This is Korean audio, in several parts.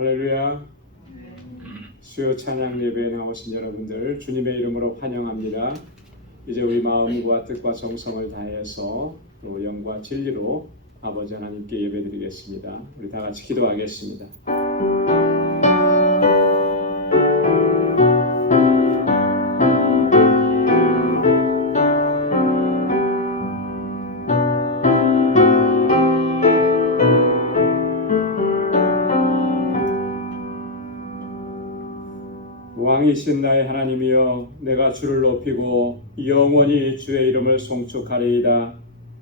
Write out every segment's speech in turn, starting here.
할렐루야. 수요 찬양 예배에 나오신 여러분들 주님의 이름으로 환영합니다. 이제 우리 마음과 뜻과 정성을 다해서 또 영과 진리로 아버지 하나님께 예배드리겠습니다. 우리 다 같이 기도하겠습니다. 왕이신 나의 하나님이여, 내가 주를 높이고 영원히 주의 이름을 송축하리이다.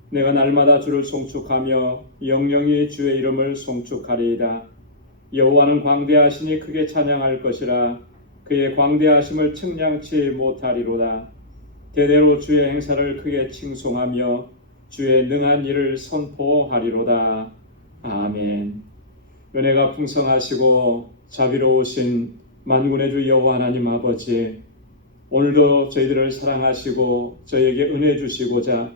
내가 날마다 주를 송축하며 영영이 주의 이름을 송축하리이다. 여호와는 광대하시니 크게 찬양할 것이라. 그의 광대하심을 측량치 못하리로다. 대대로 주의 행사를 크게 칭송하며 주의 능한 일을 선포하리로다. 아멘. 은혜가 풍성하시고 자비로우신 만군의 주 여호와 하나님 아버지, 오늘도 저희들을 사랑하시고 저희에게 은혜 주시고자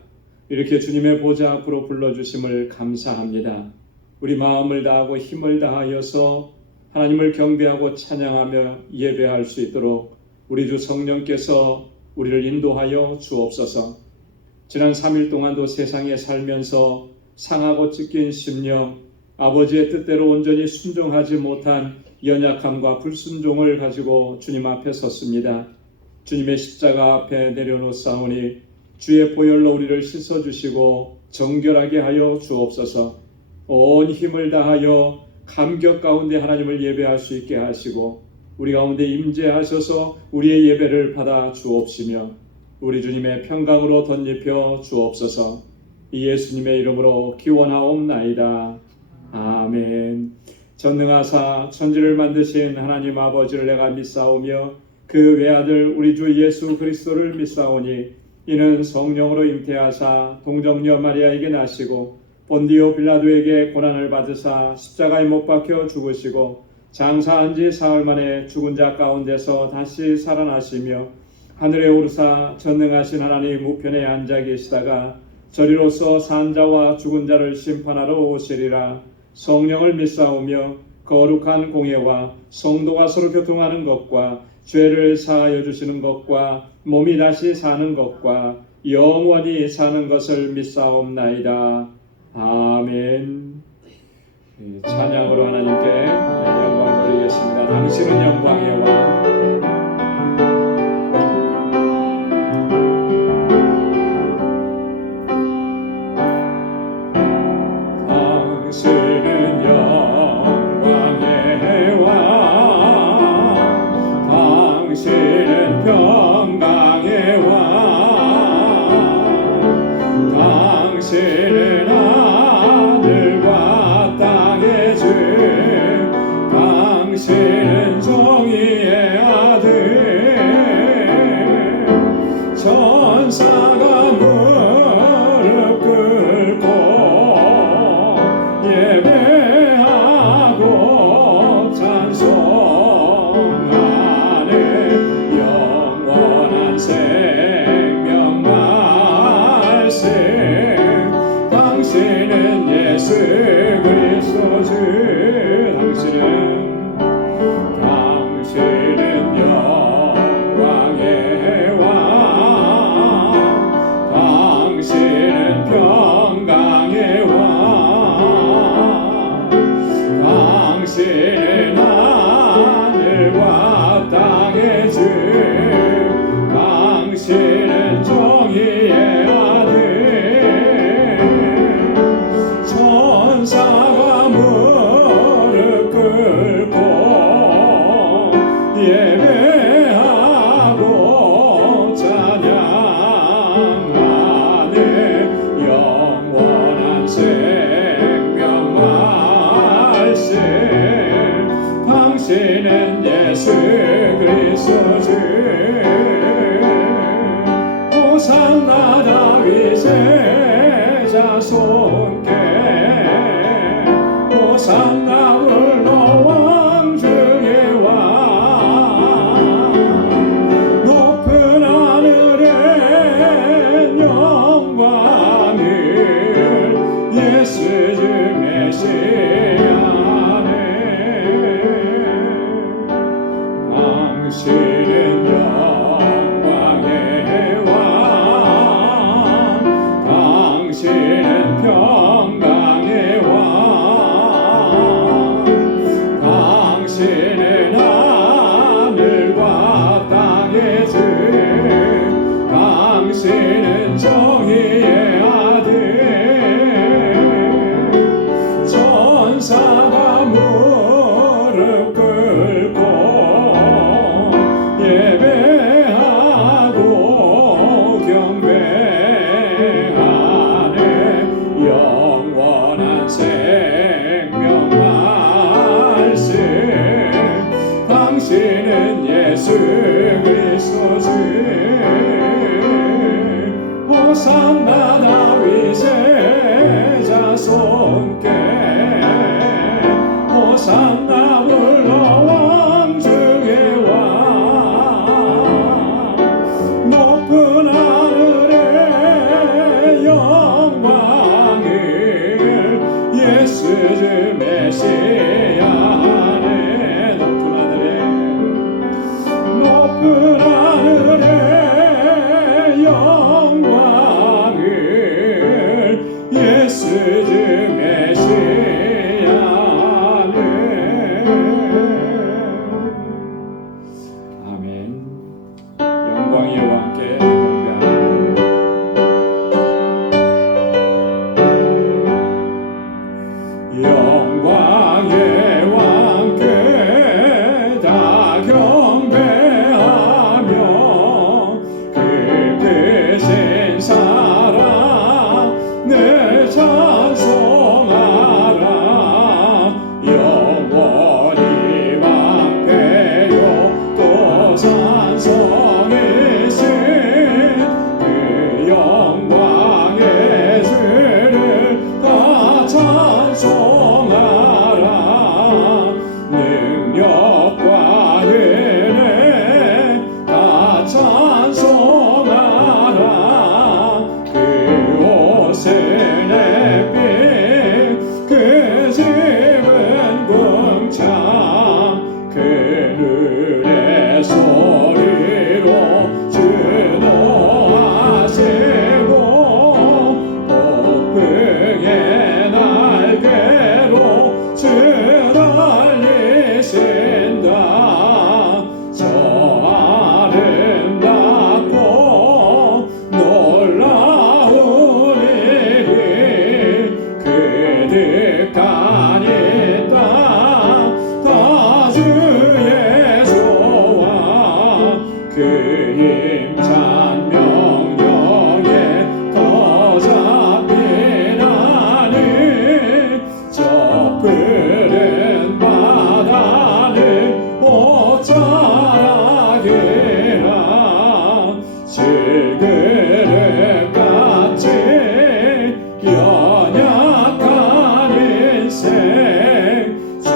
이렇게 주님의 보좌 앞으로 불러주심을 감사합니다. 우리 마음을 다하고 힘을 다하여서 하나님을 경배하고 찬양하며 예배할 수 있도록 우리 주 성령께서 우리를 인도하여 주옵소서. 지난 3일 동안도 세상에 살면서 상하고 찢긴 심령, 아버지의 뜻대로 온전히 순종하지 못한 연약함과 불순종을 가지고 주님 앞에 섰습니다. 주님의 십자가 앞에 내려놓사오니 주의 보혈로 우리를 씻어주시고 정결하게 하여 주옵소서. 온 힘을 다하여 감격 가운데 하나님을 예배할 수 있게 하시고 우리 가운데 임재하셔서 우리의 예배를 받아 주옵시며 우리 주님의 평강으로 덧입혀 주옵소서. 이 예수님의 이름으로 기원하옵나이다. 아멘. 전능하사 천지를 만드신 하나님 아버지를 내가 믿사오며 그 외아들 우리 주 예수 그리스도를 믿사오니 이는 성령으로 잉태하사 동정녀 마리아에게 나시고 본디오 빌라도에게 고난을 받으사 십자가에 못 박혀 죽으시고 장사한 지 사흘 만에 죽은 자 가운데서 다시 살아나시며 하늘에 오르사 전능하신 하나님 우편에 앉아 계시다가 저리로서 산 자와 죽은 자를 심판하러 오시리라. 성령을 믿사오며 거룩한 공예와 성도가 서로 교통하는 것과 죄를 사하여 주시는 것과 몸이 다시 사는 것과 영원히 사는 것을 믿사옵나이다. 아멘. 찬양으로 하나님께 영광 돌리겠습니다. 당신은 영광의 왕. 당신은 정의의 호산나 다윗의 자손께 호산나 물러왕 중의 왕 높은 하늘의 영광을 예수 주 메시아 안에 높은 하늘의 영광을 예수 주 메시아 안에 아멘. 영광의 왕께 경배하며 영광의 왕께 다 경배하며 그 크신 사랑 늘 찬송하라. 영원히 방패요 또 찬송이신 그 영광의 주를 다 찬송하라. 능력과 은혜 다 찬송하라. 그 옷은 햇빛 그 집은 궁창 그 눈의 소리로 주도하시고 폭풍의 날개로 주 달리신다. 저 아름답고 놀라운 일이 그득한 이 땅 다 주의 소원 그 힘찬 명령에 더 잡히나니 저 푸른 바다를 옷자락이라 질그릇같이 연약한 인생 주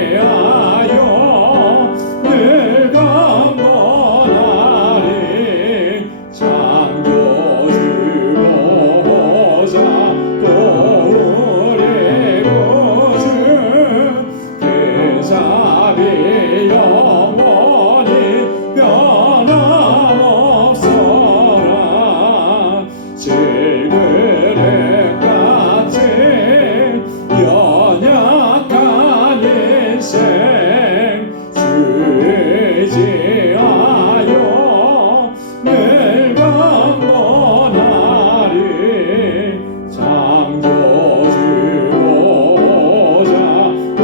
의지하여 늘 강건하리. 창조주 보호자 또 우리 구주 그 자비 영원히 변함없어라. 질그릇같이 연약한 인생 주 의지하여 늘 강건하리. 창조주 보호자 또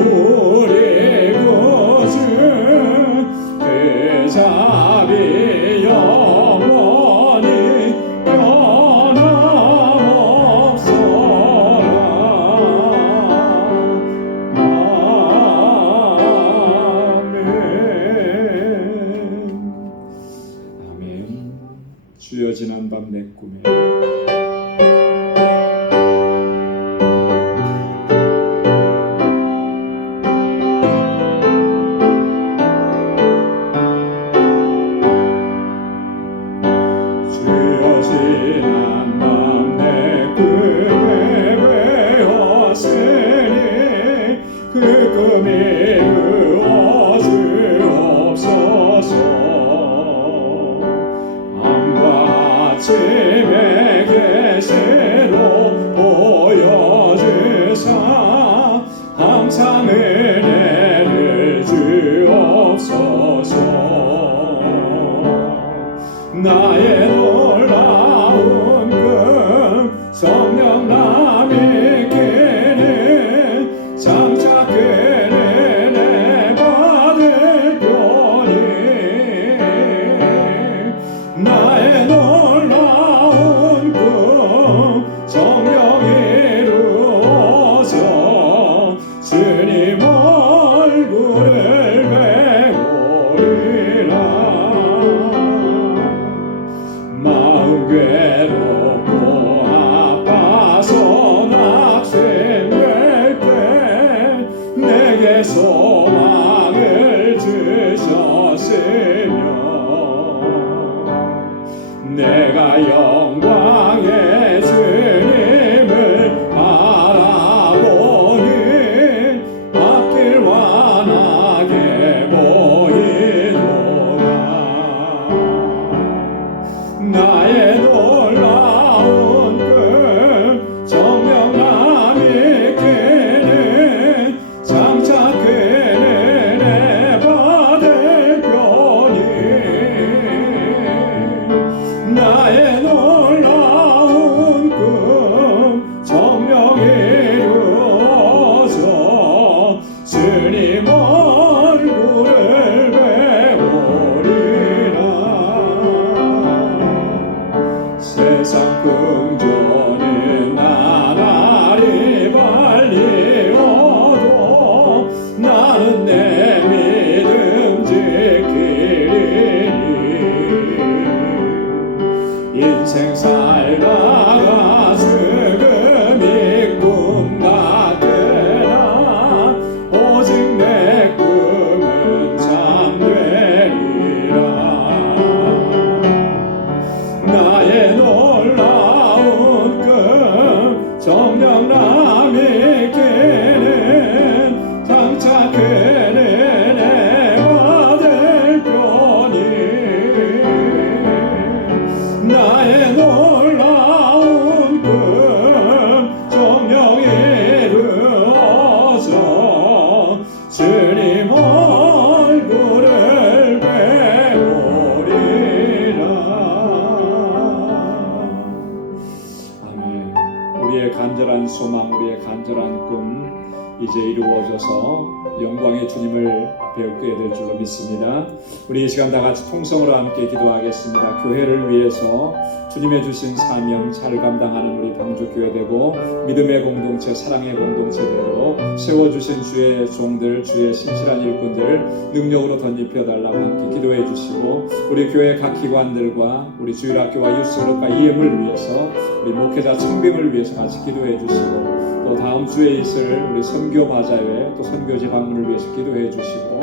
우리 구주 그 자비 영원히 변함없어라. 아멘. 주여 지난 밤 내 꿈에 주여 지난 밤 내 꿈에 외웠으니 그 꿈이 이루어지리. 주옵소서. 나의 놀라운 금 성령 남이기는 장차 그는 내 받을 편이. 나의 놀라운 금 성령 이루어져 주님 얼굴을 배우리라. 마음 괴롭고 아파서 낙심될 때 내게 소망을 주셨으며 내가 영광의 주님을 바라보니 앞길 환하게 보이도다. 나의 놀라운 금 정령 남이기는 장차 그는 내 받을 편이. 나의 놀라운 금 정령 이루어져 주님 얼굴을 배우리라. 세상 긍정은 나날이 빨리 오도 나는 내 믿음 지키리니. 인생 살다가 죽음이 꿈 같으나 오직 내 꿈은 참되리라. 나의 놀라운 금 정령 남이기는 장차 그는 내 받을 편이. 나의 놀라운 금 정령 이루어져 주님 얼굴을 배우리라. 아멘. 우리의 간절한 소망, 우리의 간절한 꿈 이제 이루어져서 영광의 주님을 배우게 될 줄로 믿습니다. 우리 이 시간 다 같이 통성으로 함께 기도하겠습니다. 교회를 위해서 주님의 주신 사명 잘 감당하는 우리 방주교회 되고 믿음의 공동체, 사랑의 공동체 되도록 세워주신 주의 종들, 주의 신실한 일꾼들 능력으로 덧입혀달라고 함께 기도해 주시고, 우리 교회 각 기관들과 우리 주일학교와 유스그룹과 EM을 위해서 우리 목회자 청빙을 위해서 같이 기도해 주시고, 또 다음 주에 있을 우리 선교 바자회 또 선교지 방문을 위해서 기도해 주시고,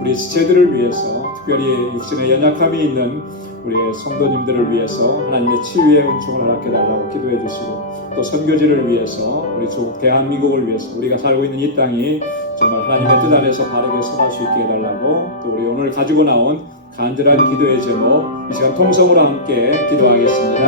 우리 지체들을 위해서 특별히 육신의 연약함이 있는 우리 성도님들을 위해서 하나님의 치유의 은총을 허락해 달라고 기도해 주시고, 또 선교지를 위해서 우리 조국 대한민국을 위해서 우리가 살고 있는 이 땅이 정말 하나님의 뜻 아래서 바르게 서갈 수 있게 해달라고, 또 우리 오늘 가지고 나온 간절한 기도의 제목 이 시간 통성으로 함께 기도하겠습니다.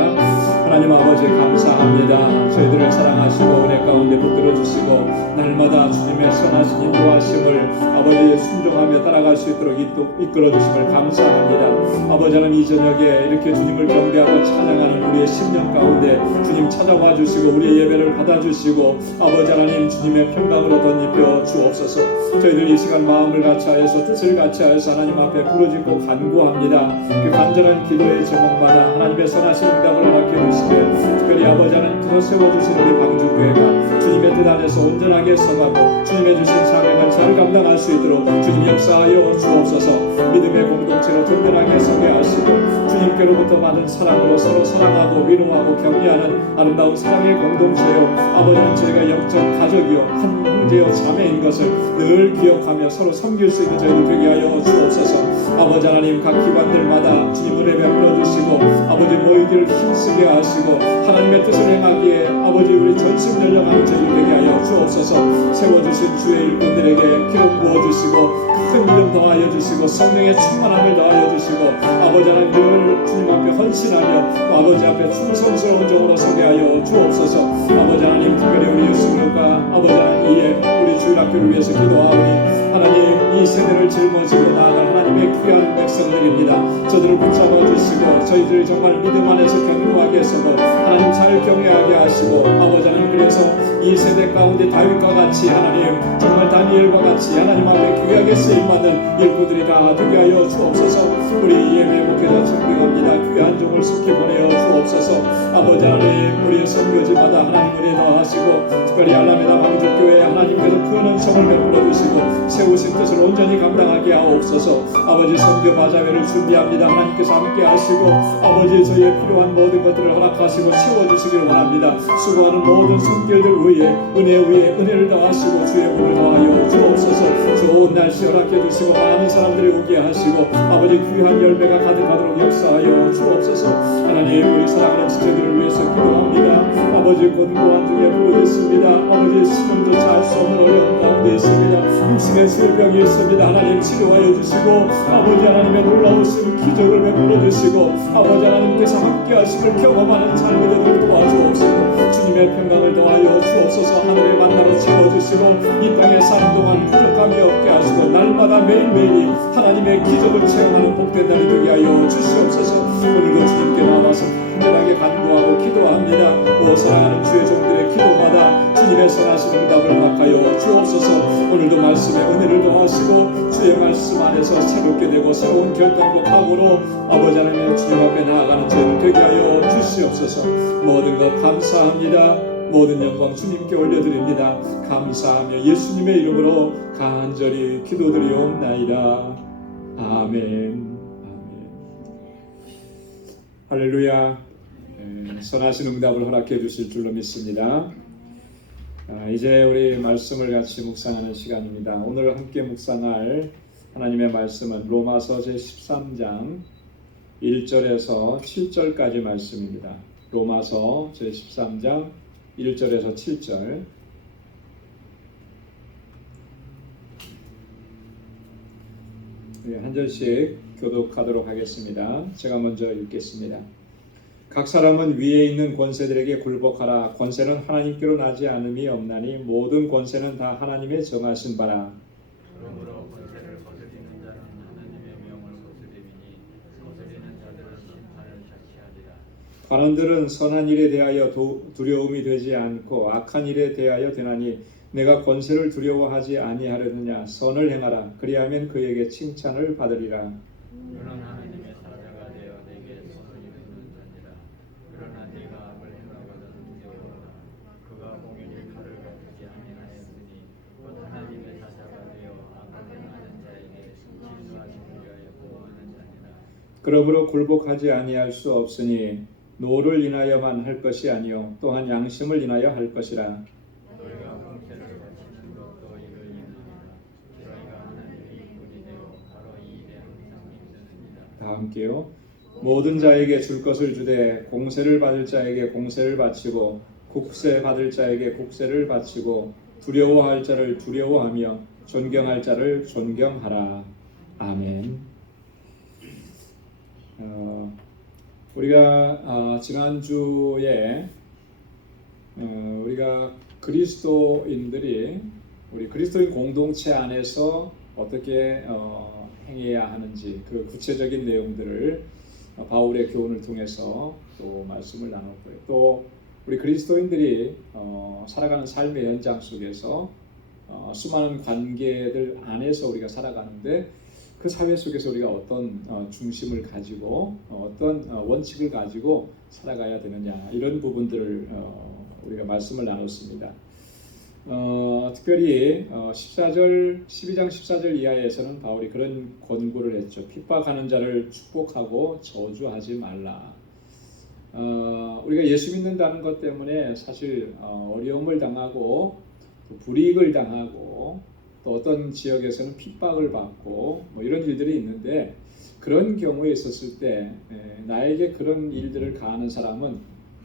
하나님 아버지 감사합니다. 저희들을 사랑하시고 은혜 가운데 붙들어 주시고 날마다 주님의 선하신 인도하심을 아버지 순종하며 따라갈 수 있도록 이끌어 주심을 감사합니다. 아버지 하나님 이 저녁에 이렇게 주님을 경배하고 찬양하는 우리의 심령 가운데 주님 찾아와 주시고 우리의 예배를 받아주시고 아버지 하나님 주님의 평강으로 덧입혀 주옵소서. 저희들 이 시간 마음을 같이하여서 뜻을 같이하여서 하나님 앞에 부르짖고 간구합니다. 그 간절한 기도의 제목마다 하나님의 선하신 응답을 허락해 주시며 특별히 아버지 하나님께서 세워주신 우리 방주교회가 주님의 뜻 안에서 온전하게 서가고 주님의 주신 사명을 잘 감당할 수 있도록 주님 역사하여 주옵소서. 믿음의 공동체로 든든하게 서게 하시고 주님께로부터 받은 사랑으로 서로 사랑하고 위로하고 격려하는 아름다운 사랑의 공동체요, 아버지는 저희가 영적 가족이요 한 형제요 자매인 것을 늘 기억하며 서로 섬길 수 있는 저희들 되게 하여 주옵소서. 아버지 하나님 각 기관들마다 주님을 예배 불러주시고 아버지 모이기를 힘쓰게 하시고 하나님의 뜻을 행하기에 아버지 우리 전심 열려가는 저희들 되게 하여 주옵소서. 세워주신 주의 일꾼들에게 기름 부어주시고 큰 큰 이름 더하여 주시고 성령의 충만함을 더하여 주시고 아버지 하나님 늘 주님 앞에 헌신하며 또 아버지 앞에 충성스러운 종으로 서게 하여 주옵소서. 아버지 하나님 특별히 우리 유스그룹과 아버지 하나님 이에 우리 주일학교를 위해서 기도하오니 하나님 이 세대를 짊어지고 나아갈 하나님의 귀한 백성들입니다. 저들을 붙잡아 주시고 저희들 정말 믿음 안에서 견고하게 서고 하나님 잘 경외하게 하시고 아버지 하나님 그래서 이 세대 가운데 다윗과 같이 하나님 정말 다니엘과 같이 하나님 앞에 귀하게 쓰임받는 일꾼들이 다 되게 하여 주옵소서. 우리 예배 목회자 청빙합니다. 귀한 종을 속히 보내어 주옵소서. 아버지 하나님 우리 선교지마다 하나님 은혜 더하시고 특별히 알라메다 방주교회 하나님께서 큰 은총을 베풀어 주시고 세우신 뜻을 온전히 감당하게 하옵소서. 아버지 선교 바자회를 준비합니다. 하나님께서 함께 하시고 아버지 저희의 필요한 모든 것들을 허락하시고 채워주시기를 원합니다. 수고하는 모든 손길들 위에 은혜 위에 은혜를 더하시고 주의 복을 더하여 주옵소서. 좋은 날씨 허락해 주시고 많은 사람들이 오게 하시고 아버지 귀한 열매가 가득하도록 역사하여 주옵소서. 하나님 우리 사랑하는 지체들을 위해서 기도합니다. 아버지 권고한 중에 부르짖습니다. 아버지 수명조차 할 수 없는 어려운 가운데 있습니다. 육신의 질병이 있습니다. 하나님 치료하여 주시고 아버지 하나님의 놀라우신 기적을 베풀어 주시고 아버지 하나님께서 함께 하심을 경험하는 삶이 되도록 도와주옵시고 주님의 평강을 더하여 주옵소서. 하늘의 만나로 채워주시고 이 땅에 사는 동안 부족함이 없게 하시고 날마다 매일매일이 하나님의 기적을 체험하는 복된 날이 되게 하여 주시옵소서. 오늘도 주님께 나와서 간절하게 간구하고 기도합니다. 오 사랑하는 주의 종들의 기도마다 주님의 선하신 응답을 허락하여 주옵소서. 오늘도 말씀에 은혜를 더하시고 주의 말씀 안에서 새롭게 되고 새로운 결단과 각오로 아버지 하나님의 주님 앞에 나아가는 저희를 되게 하여 주시옵소서. 모든 것 감사합니다. 모든 영광 주님께 올려드립니다. 감사하며 예수님의 이름으로 간절히 기도드리옵나이다. 아멘. 할렐루야. 선하신 응답을 허락해 주실 줄로 믿습니다. 이제 우리 말씀을 같이 묵상하는 시간입니다. 오늘 함께 묵상할 하나님의 말씀은 로마서 제13장 1절에서 7절까지 말씀입니다. 로마서 제13장 1절에서 7절. 한 절씩 교독하도록 하겠습니다. 제가 먼저 읽겠습니다. 각 사람은 위에 있는 권세들에게 굴복하라. 권세는 하나님께로 나지 않음이 없나니 모든 권세는 다 하나님의 정하신 바라. 그러므로 권세를 거스리는 자는 하나님의 명을 거스림이니 거스리는 자들은 심판을 자취하리라. 관원들은 선한 일에 대하여 두려움이 되지 않고 악한 일에 대하여 되나니 내가 권세를 두려워하지 아니하려느냐. 선을 행하라. 그리하면 그에게 칭찬을 받으리라. 너는 하나님의 사자가 되어 내게 손을 이루는 자니라. 그러나 네가 악을 행하거든 두려워하라. 그가 공연히 칼을 가지지 아니하였으니 곧 하나님의 사자가 되어 악을 행하는 자에게 진노하시기 위하여 보호하는 자니라. 그러므로 굴복하지 아니할 수 없으니 노를 인하여만 할 것이 아니요 또한 양심을 인하여 할 것이라. 너희가 공세를 바치는 것도 이를 인하니라. 너희가 하나님의 일꾼이 되어 바로 이 일에 항상 힘쓰느니라. 다 함께요. 모든 자에게 줄 것을 주되 공세를 받을 자에게 공세를 바치고 국세 받을 자에게 국세를 바치고 두려워할 자를 두려워하며 존경할 자를 존경하라. 아멘. 우리가 지난주에 우리가 그리스도인들이 우리 그리스도인 공동체 안에서 어떻게 행해야 하는지 그 구체적인 내용들을 바울의 교훈을 통해서 또 말씀을 나눴고요. 또 우리 그리스도인들이 살아가는 삶의 연장 속에서 수많은 관계들 안에서 우리가 살아가는데 그 사회 속에서 우리가 어떤 중심을 가지고 어떤 원칙을 가지고 살아가야 되느냐 이런 부분들을 우리가 말씀을 나눴습니다. 특별히 12장 14절 이하에서는 바울이 그런 권고를 했죠. 핍박하는 자를 축복하고 저주하지 말라. 우리가 예수 믿는다는 것 때문에 사실 어려움을 당하고 불이익을 당하고 또 어떤 지역에서는 핍박을 받고 뭐 이런 일들이 있는데 그런 경우에 있었을 때 나에게 그런 일들을 가하는 사람은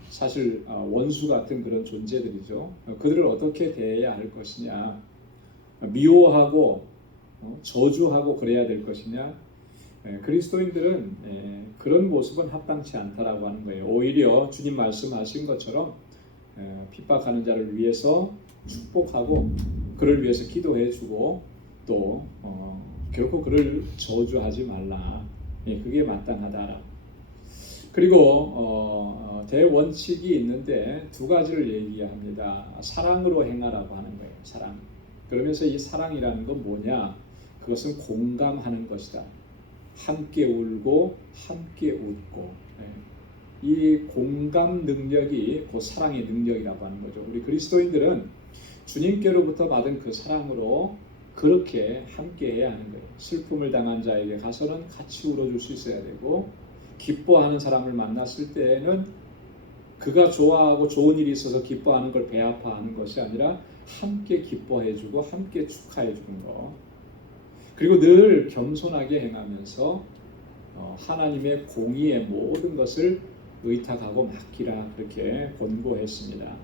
사실 원수 같은 그런 존재들이죠. 그들을 어떻게 대해야 할 것이냐. 미워하고 저주하고 그래야 될 것이냐? 그리스도인들은 그런 모습은 합당치 않다라고 하는 거예요. 오히려 주님 말씀하신 것처럼 핍박하는 자를 위해서 축복하고 그를 위해서 기도해주고 또 결코 그를 저주하지 말라. 그게 마땅하다라. 그리고 대원칙이 있는데 두 가지를 얘기합니다. 사랑으로 행하라고 하는 거예요. 사랑. 그러면서 이 사랑이라는 건 뭐냐? 그것은 공감하는 것이다. 함께 울고 함께 웃고. 이 공감 능력이 그 사랑의 능력이라고 하는 거죠. 우리 그리스도인들은 주님께로부터 받은 그 사랑으로 그렇게 함께 해야 하는 거예요. 슬픔을 당한 자에게 가서는 같이 울어줄 수 있어야 되고, 기뻐하는 사람을 만났을 때에는 그가 좋아하고 좋은 일이 있어서 기뻐하는 걸 배아파하는 것이 아니라 함께 기뻐해주고 함께 축하해주는 거. 그리고 늘 겸손하게 행하면서 하나님의 공의의 모든 것을 의탁하고 맡기라, 그렇게 권고했습니다.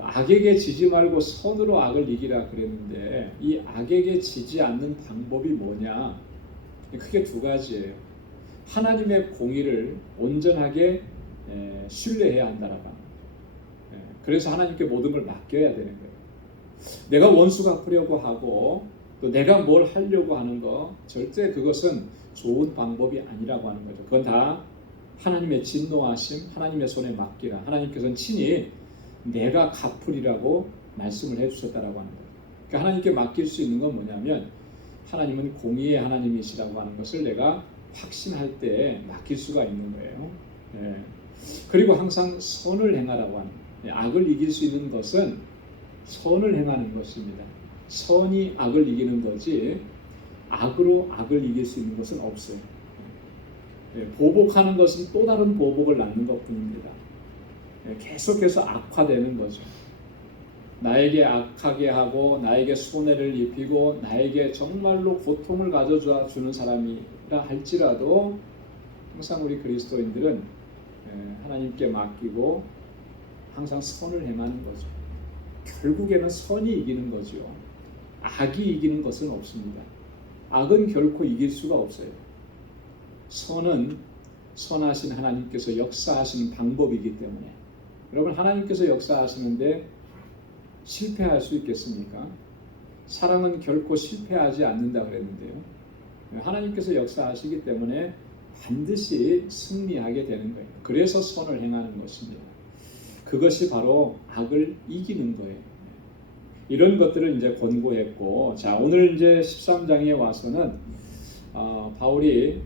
악에게 지지 말고 선으로 악을 이기라 그랬는데, 이 악에게 지지 않는 방법이 뭐냐? 크게 두 가지예요. 하나님의 공의를 온전하게 신뢰해야 한다라고 합니다. 그래서 하나님께 모든 걸 맡겨야 되는 거예요. 내가 원수 갚으려고 하고 또 내가 뭘 하려고 하는 거, 절대 그것은 좋은 방법이 아니라고 하는 거죠. 그건 다 하나님의 진노하심, 하나님의 손에 맡기라. 하나님께서는 친히 내가 갚으리라고 말씀을 해주셨다라고 하는 거예요. 그러니까 하나님께 맡길 수 있는 건 뭐냐면, 하나님은 공의의 하나님이시라고 하는 것을 내가 확신할 때 맡길 수가 있는 거예요. 그리고 항상 선을 행하라고 하는 거예요. 악을 이길 수 있는 것은 선을 행하는 것입니다. 선이 악을 이기는 거지 악으로 악을 이길 수 있는 것은 없어요. 보복하는 것은 또 다른 보복을 낳는 것뿐입니다. 계속해서 악화되는 거죠. 나에게 악하게 하고 나에게 손해를 입히고 나에게 정말로 고통을 가져다 주는 사람이라 할지라도 항상 우리 그리스도인들은 하나님께 맡기고 항상 선을 행하는 거죠. 결국에는 선이 이기는 거죠. 악이 이기는 것은 없습니다. 악은 결코 이길 수가 없어요. 선은 선하신 하나님께서 역사하시는 방법이기 때문에. 여러분, 하나님께서 역사하시는데 실패할 수 있겠습니까? 사랑은 결코 실패하지 않는다 그랬는데요. 하나님께서 역사하시기 때문에 반드시 승리하게 되는 거예요. 그래서 선을 행하는 것입니다. 그것이 바로 악을 이기는 거예요. 이런 것들을 이제 권고했고, 자, 오늘 이제 13장에 와서는 바울이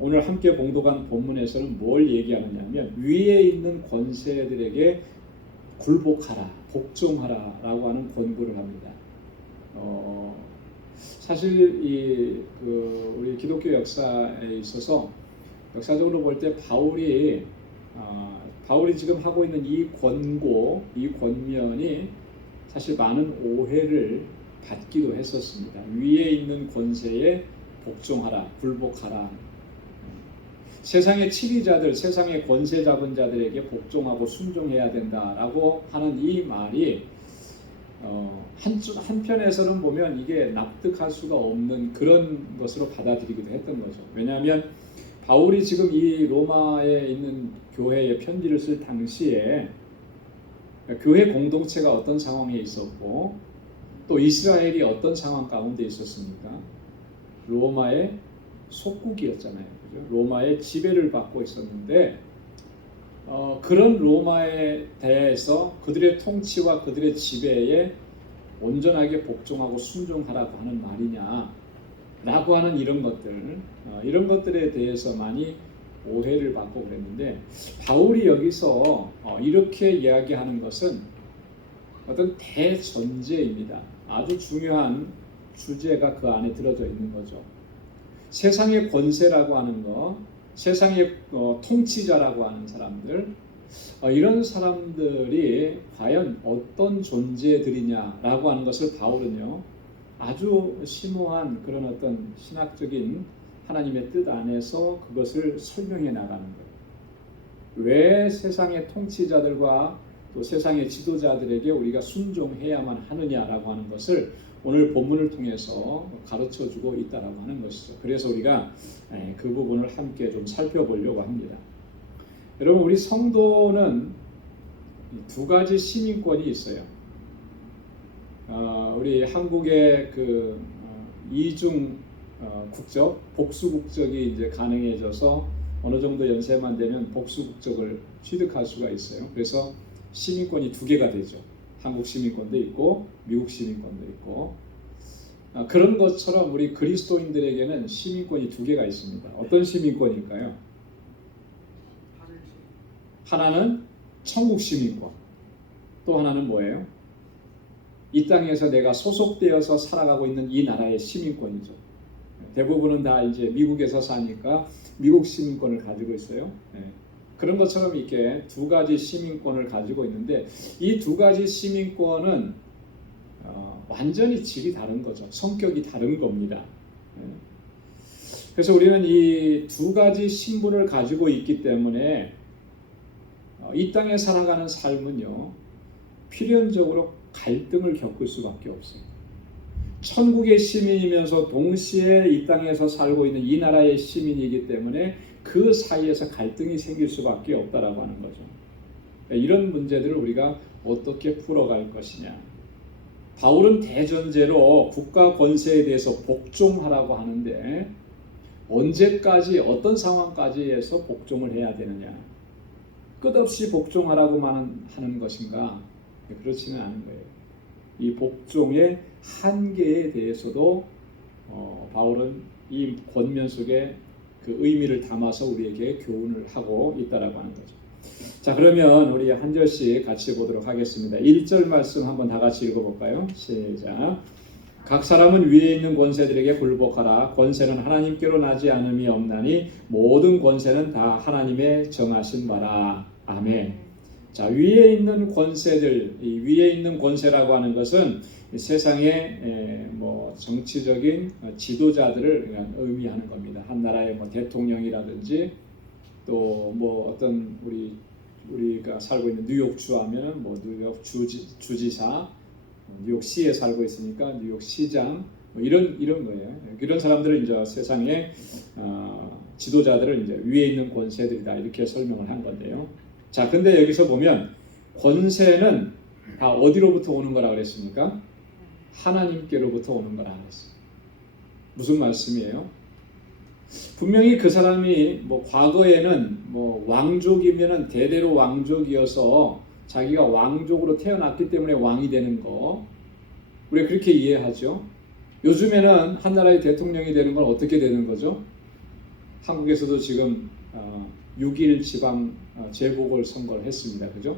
오늘 함께 봉독한 본문에서는 뭘 얘기하느냐면, 위에 있는 권세들에게 굴복하라, 복종하라라고 하는 권고를 합니다. 사실 우리 기독교 역사에 있어서 역사적으로 볼 때 바울이 지금 하고 있는 이 권고, 이 권면이 사실 많은 오해를 받기도 했었습니다. 위에 있는 권세에 복종하라, 굴복하라. 세상의 치리자들, 세상의 권세 잡은 자들에게 복종하고 순종해야 된다라고 하는 이 말이 한편에서는 보면 이게 납득할 수가 없는 그런 것으로 받아들이기도 했던 거죠. 왜냐하면 바울이 지금 이 로마에 있는 교회에 편지를 쓸 당시에 교회 공동체가 어떤 상황에 있었고 또 이스라엘이 어떤 상황 가운데 있었습니까? 로마의 속국이었잖아요. 그죠? 로마의 지배를 받고 있었는데 그런 로마에 대해서 그들의 통치와 그들의 지배에 온전하게 복종하고 순종하라고 하는 말이냐 라고 하는 이런 것들에 대해서 많이 오해를 받고 그랬는데, 바울이 여기서 이렇게 이야기하는 것은 어떤 대전제입니다. 아주 중요한 주제가 그 안에 들어져 있는 거죠. 세상의 권세라고 하는 것, 세상의 통치자라고 하는 사람들, 이런 사람들이 과연 어떤 존재들이냐라고 하는 것을 바울은요 아주 심오한 그런 어떤 신학적인 하나님의 뜻 안에서 그것을 설명해 나가는 거예요. 왜 세상의 통치자들과 또 세상의 지도자들에게 우리가 순종해야만 하느냐라고 하는 것을 오늘 본문을 통해서 가르쳐주고 있다라고 하는 것이죠. 그래서 우리가 그 부분을 함께 좀 살펴보려고 합니다. 여러분, 우리 성도는 두 가지 시민권이 있어요. 우리 한국의 그 이중 국적, 복수 국적이 이제 가능해져서 어느 정도 연세만 되면 복수 국적을 취득할 수가 있어요. 그래서 시민권이 두 개가 되죠. 한국 시민권도 있고 미국 시민권도 있고, 그런 것처럼 우리 그리스도인들에게는 시민권이 두 개가 있습니다. 어떤 시민권일까요? 하나는 천국 시민권, 또 하나는 뭐예요? 이 땅에서 내가 소속되어서 살아가고 있는 이 나라의 시민권이죠. 대부분은 다 이제 미국에서 사니까 미국 시민권을 가지고 있어요. 그런 것처럼 이렇게 두 가지 시민권을 가지고 있는데, 이 두 가지 시민권은 완전히 질이 다른 거죠. 성격이 다른 겁니다. 그래서 우리는 이 두 가지 신분을 가지고 있기 때문에 이 땅에 살아가는 삶은요, 필연적으로 갈등을 겪을 수밖에 없어요. 천국의 시민이면서 동시에 이 땅에서 살고 있는 이 나라의 시민이기 때문에 그 사이에서 갈등이 생길 수밖에 없다라고 하는 거죠. 이런 문제들을 우리가 어떻게 풀어갈 것이냐. 바울은 대전제로 국가 권세에 대해서 복종하라고 하는데, 언제까지 어떤 상황까지 해서 복종을 해야 되느냐. 끝없이 복종하라고만 하는 것인가? 그렇지는 않은 거예요. 이 복종의 한계에 대해서도 바울은 이 권면 속에 그 의미를 담아서 우리에게 교훈을 하고 있다라고 하는 거죠. 자, 그러면 우리 한 절씩 같이 보도록 하겠습니다. 1절 말씀 한번 다 같이 읽어볼까요? 시작. 각 사람은 위에 있는 권세들에게 굴복하라. 권세는 하나님께로 나지 않음이 없나니 모든 권세는 다 하나님의 정하신 바라. 아멘. 자, 위에 있는 권세들, 이 위에 있는 권세라고 하는 것은 세상의 뭐 정치적인 지도자들을 의미하는 겁니다. 한 나라의 뭐 대통령이라든지, 또 뭐 어떤 우리가 살고 있는 뉴욕주 하면은 뭐 뉴욕 주지사, 뉴욕시에 살고 있으니까 뉴욕시장, 뭐 이런 거예요. 이런 사람들은 이제 세상의 지도자들을 이제 위에 있는 권세들이다, 이렇게 설명을 한 건데요. 자, 근데 여기서 보면 권세는 다 어디로부터 오는 거라 그랬습니까? 하나님께로부터 오는 거라 그랬어요. 무슨 말씀이에요? 분명히 그 사람이 뭐 과거에는 뭐 왕족이면은 대대로 왕족이어서 자기가 왕족으로 태어났기 때문에 왕이 되는 거, 우리가 그렇게 이해하죠. 요즘에는 한 나라의 대통령이 되는 건 어떻게 되는 거죠? 한국에서도 지금 6.1 지방 재보궐 선거를 했습니다. 그죠?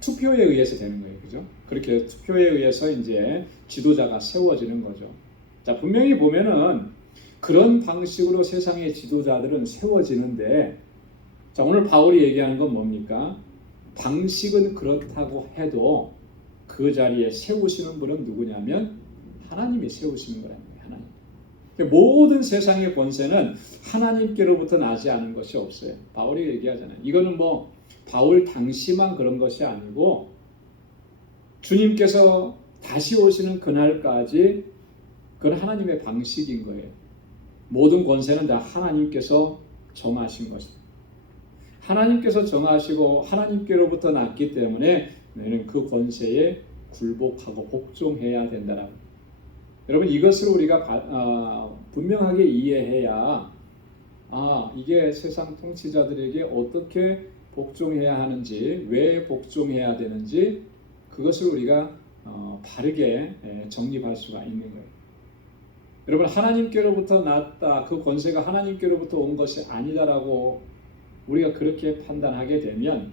투표에 의해서 되는 거예요. 그죠? 그렇게 투표에 의해서 이제 지도자가 세워지는 거죠. 자, 분명히 보면은 그런 방식으로 세상의 지도자들은 세워지는데, 자, 오늘 바울이 얘기하는 건 뭡니까? 방식은 그렇다고 해도 그 자리에 세우시는 분은 누구냐면 하나님이 세우시는 거라는 거예요. 하나님. 모든 세상의 권세는 하나님께로부터 나지 않은 것이 없어요. 바울이 얘기하잖아요. 이거는 뭐 바울 당시만 그런 것이 아니고 주님께서 다시 오시는 그날까지 그건 하나님의 방식인 거예요. 모든 권세는 다 하나님께서 정하신 것입니다. 하나님께서 정하시고 하나님께로부터 났기 때문에 너희는 그 권세에 굴복하고 복종해야 된다라고. 여러분, 이것을 우리가 분명하게 이해해야 이게 세상 통치자들에게 어떻게 복종해야 하는지, 왜 복종해야 되는지, 그것을 우리가 바르게 정립할 수가 있는 거예요. 여러분, 하나님께로부터 났다, 그 권세가 하나님께로부터 온 것이 아니다라고 우리가 그렇게 판단하게 되면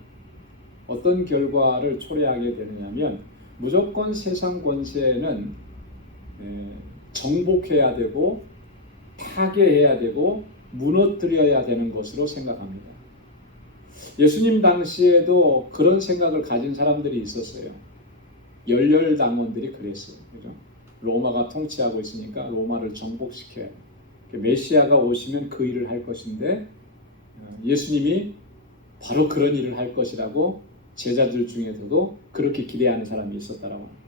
어떤 결과를 초래하게 되느냐면, 무조건 세상 권세는 정복해야 되고 파괴해야 되고 무너뜨려야 되는 것으로 생각합니다. 예수님 당시에도 그런 생각을 가진 사람들이 있었어요. 열렬당원들이 그랬어요. 그죠? 로마가 통치하고 있으니까 로마를 정복시켜야 돼. 메시아가 오시면 그 일을 할 것인데, 예수님이 바로 그런 일을 할 것이라고 제자들 중에서도 그렇게 기대하는 사람이 있었다라고 합니다.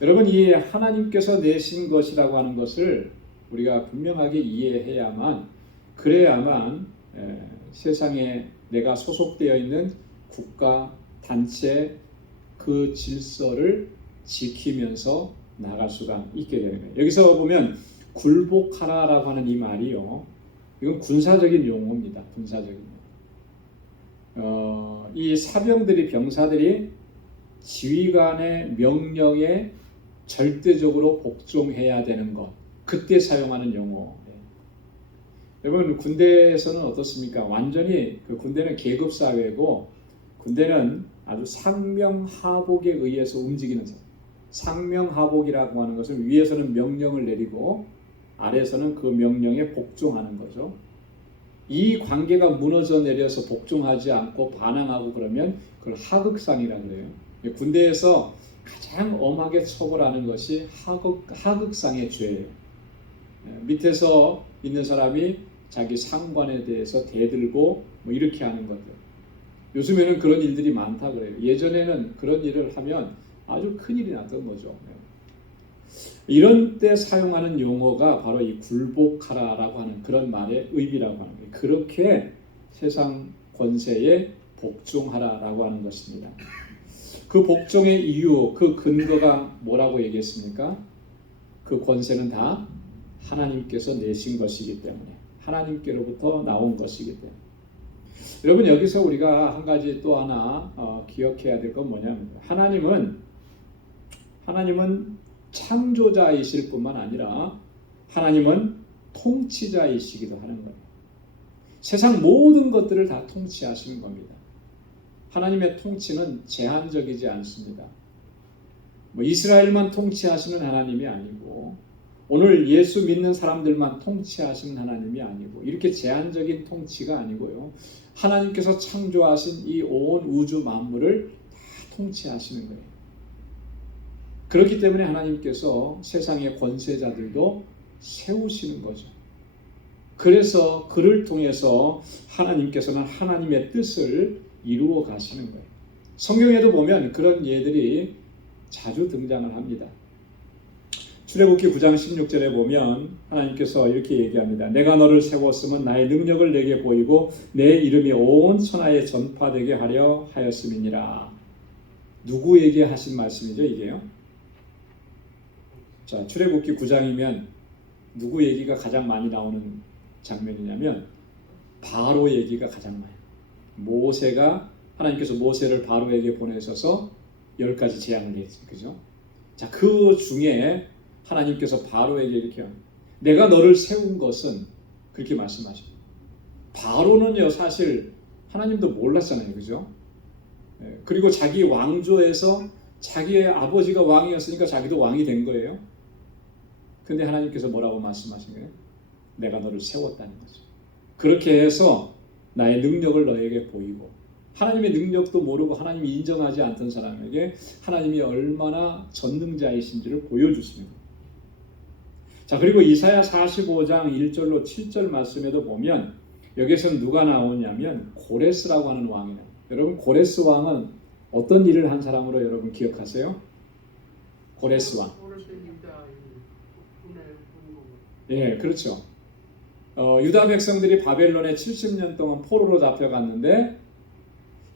여러분, 이 하나님께서 내신 것이라고 하는 것을 우리가 분명하게 이해해야만, 그래야만 세상에 내가 소속되어 있는 국가, 단체, 그 질서를 지키면서 나갈 수가 있게 되는 거예요. 여기서 보면 굴복하라라고 하는 이 말이요, 이건 군사적인 용어입니다. 군사적인 용어. 이 사병들이, 병사들이 지휘관의 명령에 절대적으로 복종해야 되는 것, 그때 사용하는 용어. 여러분, 군대에서는 어떻습니까? 완전히 그 군대는 계급 사회고, 군대는 아주 상명하복에 의해서 움직이는 사회. 상명하복이라고 하는 것은 위에서는 명령을 내리고 아래에서는 그 명령에 복종하는 거죠. 이 관계가 무너져 내려서 복종하지 않고 반항하고 그러면 그걸 하극상이라고 그래요. 군대에서 가장 엄하게 처벌하는 것이 하극상의 죄예요. 밑에서 있는 사람이 자기 상관에 대해서 대들고 뭐 이렇게 하는 것들. 요즘에는 그런 일들이 많다 그래요. 예전에는 그런 일을 하면 아주 큰일이 났던 거죠. 이런 때 사용하는 용어가 바로 이 굴복하라라고 하는 그런 말의 의미라고 하는 거예요. 그렇게 세상 권세에 복종하라라고 하는 것입니다. 그 복종의 이유, 그 근거가 뭐라고 얘기했습니까? 그 권세는 다 하나님께서 내신 것이기 때문에, 하나님께로부터 나온 것이기 때문에. 여러분, 여기서 우리가 한 가지 또 하나 기억해야 될 건 뭐냐면, 하나님은 창조자이실 뿐만 아니라 하나님은 통치자이시기도 하는 거예요. 세상 모든 것들을 다 통치하시는 겁니다. 하나님의 통치는 제한적이지 않습니다. 이스라엘만 통치하시는 하나님이 아니고, 오늘 예수 믿는 사람들만 통치하시는 하나님이 아니고, 이렇게 제한적인 통치가 아니고요, 하나님께서 창조하신 이 온 우주 만물을 다 통치하시는 거예요. 그렇기 때문에 하나님께서 세상의 권세자들도 세우시는 거죠. 그래서 그를 통해서 하나님께서는 하나님의 뜻을 이루어 가시는 거예요. 성경에도 보면 그런 예들이 자주 등장을 합니다. 출애굽기 9장 16절에 보면 하나님께서 이렇게 얘기합니다. 내가 너를 세웠으면 나의 능력을 내게 보이고 내 이름이 온 천하에 전파되게 하려 하였음이니라. 누구에게 하신 말씀이죠, 이게요? 자, 출애굽기 9장이면 누구 얘기가 가장 많이 나오는 장면이냐면 바로 얘기가 가장 많아요. 하나님께서 모세를 바로에게 보내셔서 10가지 재앙을 내렸죠. 그죠? 자, 그 중에 하나님께서 바로에게 이렇게 합니다. 내가 너를 세운 것은, 그렇게 말씀하십니다. 바로는요, 사실 하나님도 몰랐잖아요. 그죠? 그리고 자기 왕조에서 자기의 아버지가 왕이었으니까 자기도 왕이 된 거예요. 근데 하나님께서 뭐라고 말씀하신 거예요? 내가 너를 세웠다는 거죠. 그렇게 해서 나의 능력을 너에게 보이고, 하나님의 능력도 모르고 하나님이 인정하지 않던 사람에게 하나님이 얼마나 전능자이신지를 보여주시는 거예요. 자, 그리고 이사야 45장 1절로 7절 말씀에도 보면 여기서는 누가 나오냐면 고레스라고 하는 왕이에요. 여러분, 고레스 왕은 어떤 일을 한 사람으로 여러분 기억하세요? 고레스 왕. 예, 그렇죠. 유다 백성들이 바벨론에 70년 동안 포로로 잡혀갔는데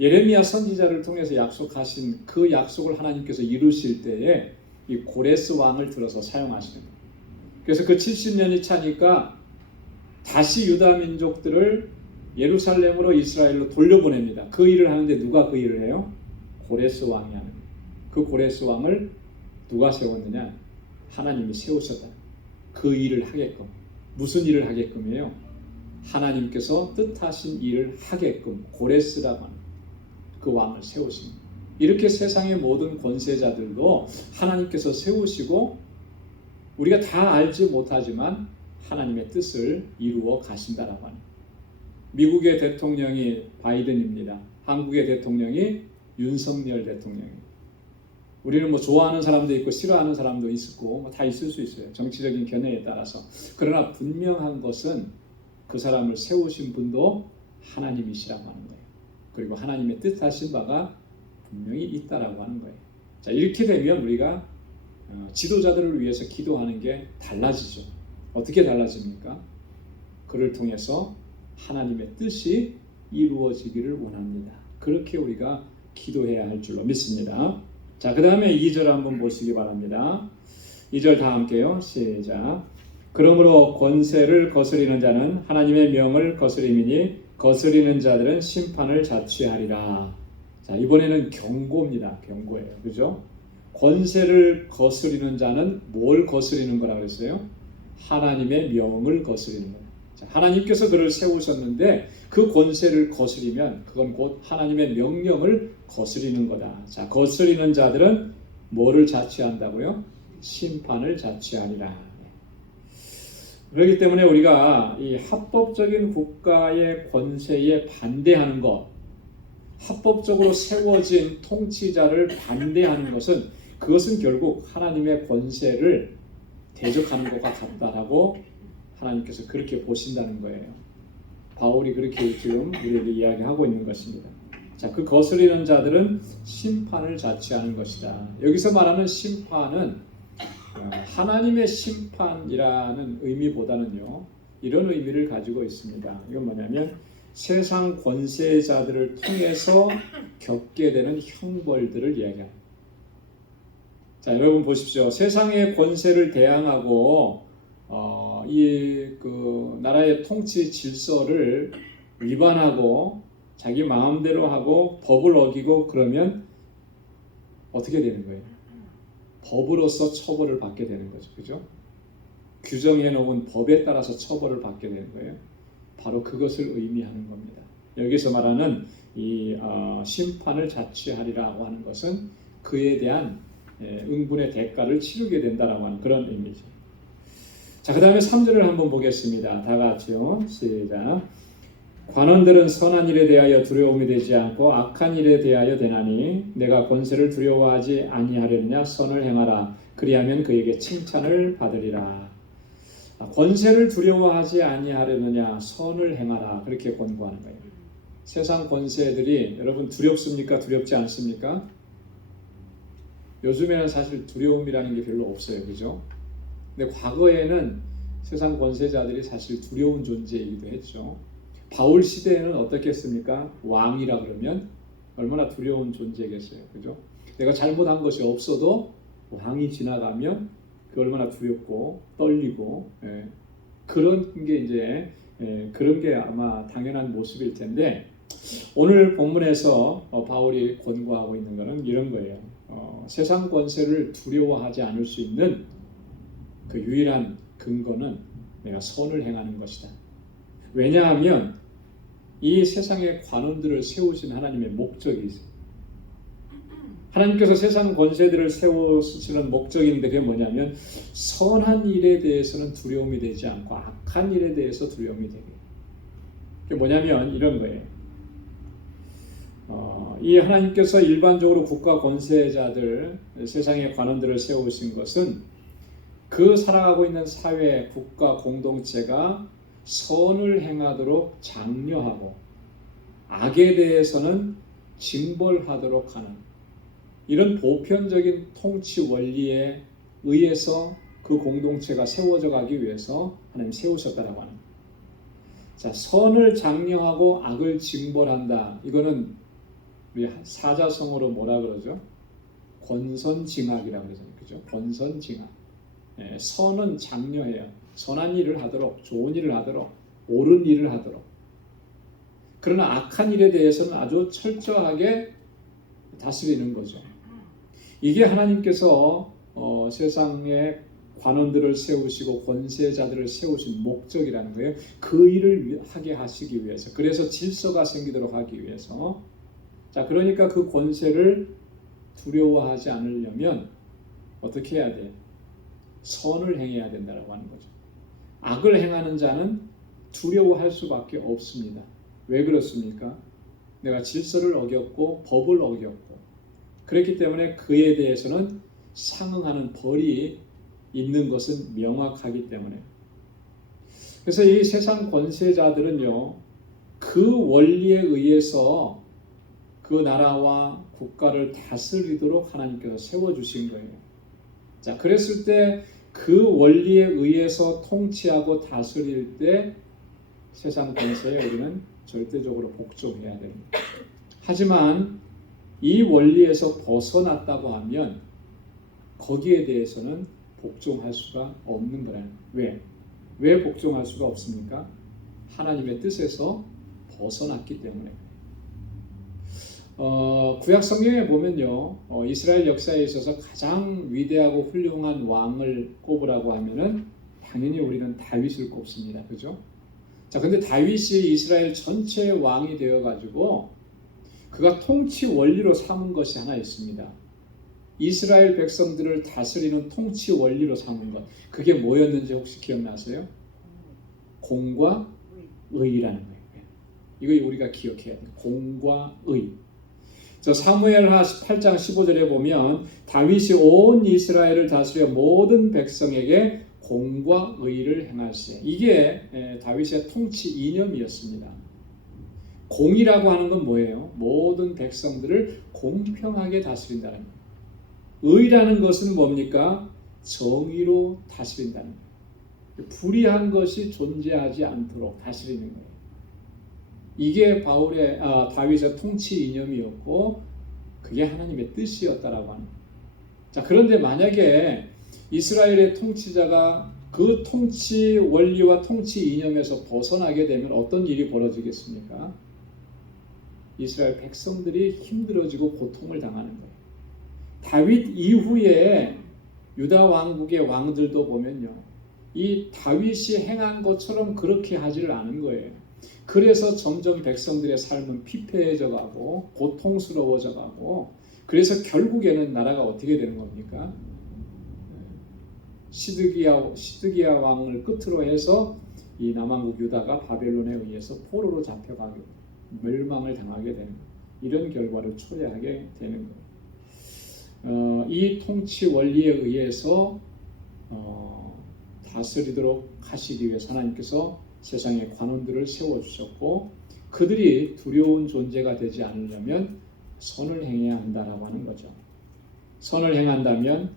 예레미야 선지자를 통해서 약속하신 그 약속을 하나님께서 이루실 때에 이 고레스 왕을 들어서 사용하시는 거예요. 그래서 그 70년이 차니까 다시 유다 민족들을 예루살렘으로 이스라엘로 돌려보냅니다. 그 일을 하는데 누가 그 일을 해요? 고레스 왕이 하는 거예요. 그 고레스 왕을 누가 세웠느냐? 하나님이 세우셨다. 그 일을 하게끔. 무슨 일을 하게끔이에요? 하나님께서 뜻하신 일을 하게끔 고레스라고 하는 그 왕을 세우십니다. 이렇게 세상의 모든 권세자들도 하나님께서 세우시고 우리가 다 알지 못하지만 하나님의 뜻을 이루어 가신다라고 하는. 미국의 대통령이 바이든입니다. 한국의 대통령이 윤석열 대통령입니다. 우리는 뭐 좋아하는 사람도 있고 싫어하는 사람도 있고 뭐 다 있을 수 있어요. 정치적인 견해에 따라서. 그러나 분명한 것은 그 사람을 세우신 분도 하나님이시라고 하는 거예요. 그리고 하나님의 뜻하신 바가 분명히 있다라고 하는 거예요. 자, 이렇게 되면 우리가 지도자들을 위해서 기도하는 게 달라지죠. 어떻게 달라집니까? 그를 통해서 하나님의 뜻이 이루어지기를 원합니다. 그렇게 우리가 기도해야 할 줄로 믿습니다. 자, 그 다음에 2절 한번 보시기 바랍니다. 2절 다 함께요. 시작. 그러므로 권세를 거스리는 자는 하나님의 명을 거스림이니 거스리는 자들은 심판을 자취하리라. 자, 이번에는 경고입니다. 경고예요. 그죠? 권세를 거스리는 자는 뭘 거스리는 거라 그랬어요? 하나님의 명을 거스리는 거예요. 자, 하나님께서 그를 세우셨는데 그 권세를 거스리면 그건 곧 하나님의 명령을 거스리는 거다. 자, 거스리는 자들은 뭐를 자취한다고요? 심판을 자취하리라. 그렇기 때문에 우리가 이 합법적인 국가의 권세에 반대하는 것, 합법적으로 세워진 통치자를 반대하는 것은 그것은 결국 하나님의 권세를 대적하는 것과 같다라고 하나님께서 그렇게 보신다는 거예요. 바울이 그렇게 지금 우리에게 이야기하고 있는 것입니다. 자, 그 거스리는 자들은 심판을 자취하는 것이다. 여기서 말하는 심판은 하나님의 심판이라는 의미보다는요, 이런 의미를 가지고 있습니다. 이건 뭐냐면 세상 권세자들을 통해서 겪게 되는 형벌들을 이야기합니다. 자, 여러분 보십시오. 세상의 권세를 대항하고 그 나라의 통치 질서를 위반하고 자기 마음대로 하고 법을 어기고 그러면 어떻게 되는 거예요? 법으로서 처벌을 받게 되는 거죠. 그죠? 규정해 놓은 법에 따라서 처벌을 받게 되는 거예요. 바로 그것을 의미하는 겁니다. 여기서 말하는 이 심판을 자취하리라고 하는 것은 그에 대한 응분의 대가를 치르게 된다라고 하는 그런 의미죠. 자, 그 다음에 3절을 한번 보겠습니다. 다 같이요. 시작. 관원들은 선한 일에 대하여 두려움이 되지 않고 악한 일에 대하여 되나니 내가 권세를 두려워하지 아니하려느냐. 선을 행하라. 그리하면 그에게 칭찬을 받으리라. 권세를 두려워하지 아니하려느냐. 선을 행하라. 그렇게 권고하는 거예요. 세상 권세들이 여러분 두렵습니까? 두렵지 않습니까? 요즘에는 사실 두려움이라는 게 별로 없어요. 그죠? 근데 과거에는 세상 권세자들이 사실 두려운 존재이기도 했죠. 바울 시대에는 어떻겠습니까? 왕이라 그러면 얼마나 두려운 존재겠어요. 그죠? 내가 잘못한 것이 없어도 왕이 지나가면 그 얼마나 두렵고 떨리고 그런 게 이제 그런 게 아마 당연한 모습일 텐데 오늘 본문에서 바울이 권고하고 있는 것은 이런 거예요. 세상 권세를 두려워하지 않을 수 있는 그 유일한 근거는 내가 선을 행하는 것이다. 왜냐하면 이 세상의 관원들을 세우신 하나님의 목적이 있어요. 하나님께서 세상 권세들을 세우시는 목적이 있는데 그게 뭐냐면 선한 일에 대해서는 두려움이 되지 않고 악한 일에 대해서 두려움이 되게. 그게 뭐냐면 이런 거예요. 이 하나님께서 일반적으로 국가 권세자들, 세상의 관원들을 세우신 것은 그 살아가고 있는 사회, 국가 공동체가 선을 행하도록 장려하고 악에 대해서는 징벌하도록 하는 이런 보편적인 통치 원리에 의해서 그 공동체가 세워져 가기 위해서 하나님 세우셨다라고 하는 거예요. 자, 선을 장려하고 악을 징벌한다. 이거는 우리 사자성어로 뭐라 그러죠? 권선징악이라고 그러잖아요. 그죠? 권선징악. 선은 장려해요. 선한 일을 하도록, 좋은 일을 하도록, 옳은 일을 하도록. 그러나 악한 일에 대해서는 아주 철저하게 다스리는 거죠. 이게 하나님께서 세상에 관원들을 세우시고 권세자들을 세우신 목적이라는 거예요. 그 일을 하게 하시기 위해서. 그래서 질서가 생기도록 하기 위해서. 자, 그러니까 그 권세를 두려워하지 않으려면 어떻게 해야 돼? 선을 행해야 된다고 하는 거죠. 악을 행하는 자는 두려워할 수밖에 없습니다. 왜 그렇습니까? 내가 질서를 어겼고 법을 어겼고 그렇기 때문에 그에 대해서는 상응하는 벌이 있는 것은 명확하기 때문에. 그래서 이 세상 권세자들은요, 그 원리에 의해서 그 나라와 국가를 다스리도록 하나님께서 세워주신 거예요. 자, 그랬을 때 그 원리에 의해서 통치하고 다스릴 때 세상 권세에 우리는 절대적으로 복종해야 됩니다. 하지만 이 원리에서 벗어났다고 하면 거기에 대해서는 복종할 수가 없는 거라는 거예요. 왜 복종할 수가 없습니까? 하나님의 뜻에서 벗어났기 때문에. 구약 성경에 보면요, 이스라엘 역사에 있어서 가장 위대하고 훌륭한 왕을 꼽으라고 하면은 당연히 우리는 다윗을 꼽습니다. 그죠? 자, 근데 다윗이 이스라엘 전체의 왕이 되어가지고 그가 통치 원리로 삼은 것이 하나 있습니다. 이스라엘 백성들을 다스리는 통치 원리로 삼은 것. 그게 뭐였는지 혹시 기억나세요? 공과 의라는 거예요. 이거 우리가 기억해야 돼요. 공과 의. 저 사무엘하 8장 15절에 보면 다윗이 온 이스라엘을 다스려 모든 백성에게 공과 의를 행할세. 이게 다윗의 통치 이념이었습니다. 공이라고 하는 건 뭐예요? 모든 백성들을 공평하게 다스린다는 거예요. 의라는 것은 뭡니까? 정의로 다스린다는 거예요. 불의한 것이 존재하지 않도록 다스리는 거예요. 이게 다윗의 통치 이념이었고 그게 하나님의 뜻이었다라고 하는 거예요. 자, 그런데 만약에 이스라엘의 통치자가 그 통치 원리와 통치 이념에서 벗어나게 되면 어떤 일이 벌어지겠습니까? 이스라엘 백성들이 힘들어지고 고통을 당하는 거예요. 다윗 이후에 유다 왕국의 왕들도 보면요, 이 다윗이 행한 것처럼 그렇게 하지를 않은 거예요. 그래서 점점 백성들의 삶은 피폐해져 가고 고통스러워져 가고, 그래서 결국에는 나라가 어떻게 되는 겁니까? 시드기야 왕을 끝으로 해서 이 남왕국 유다가 바벨론에 의해서 포로로 잡혀가게, 멸망을 당하게 되는 거예요. 이런 결과를 초래하게 되는 거예요. 이 통치 원리에 의해서 다스리도록 하시기 위해서 하나님께서 세상에 관원들을 세워주셨고, 그들이 두려운 존재가 되지 않으려면 선을 행해야 한다라고 하는 거죠. 선을 행한다면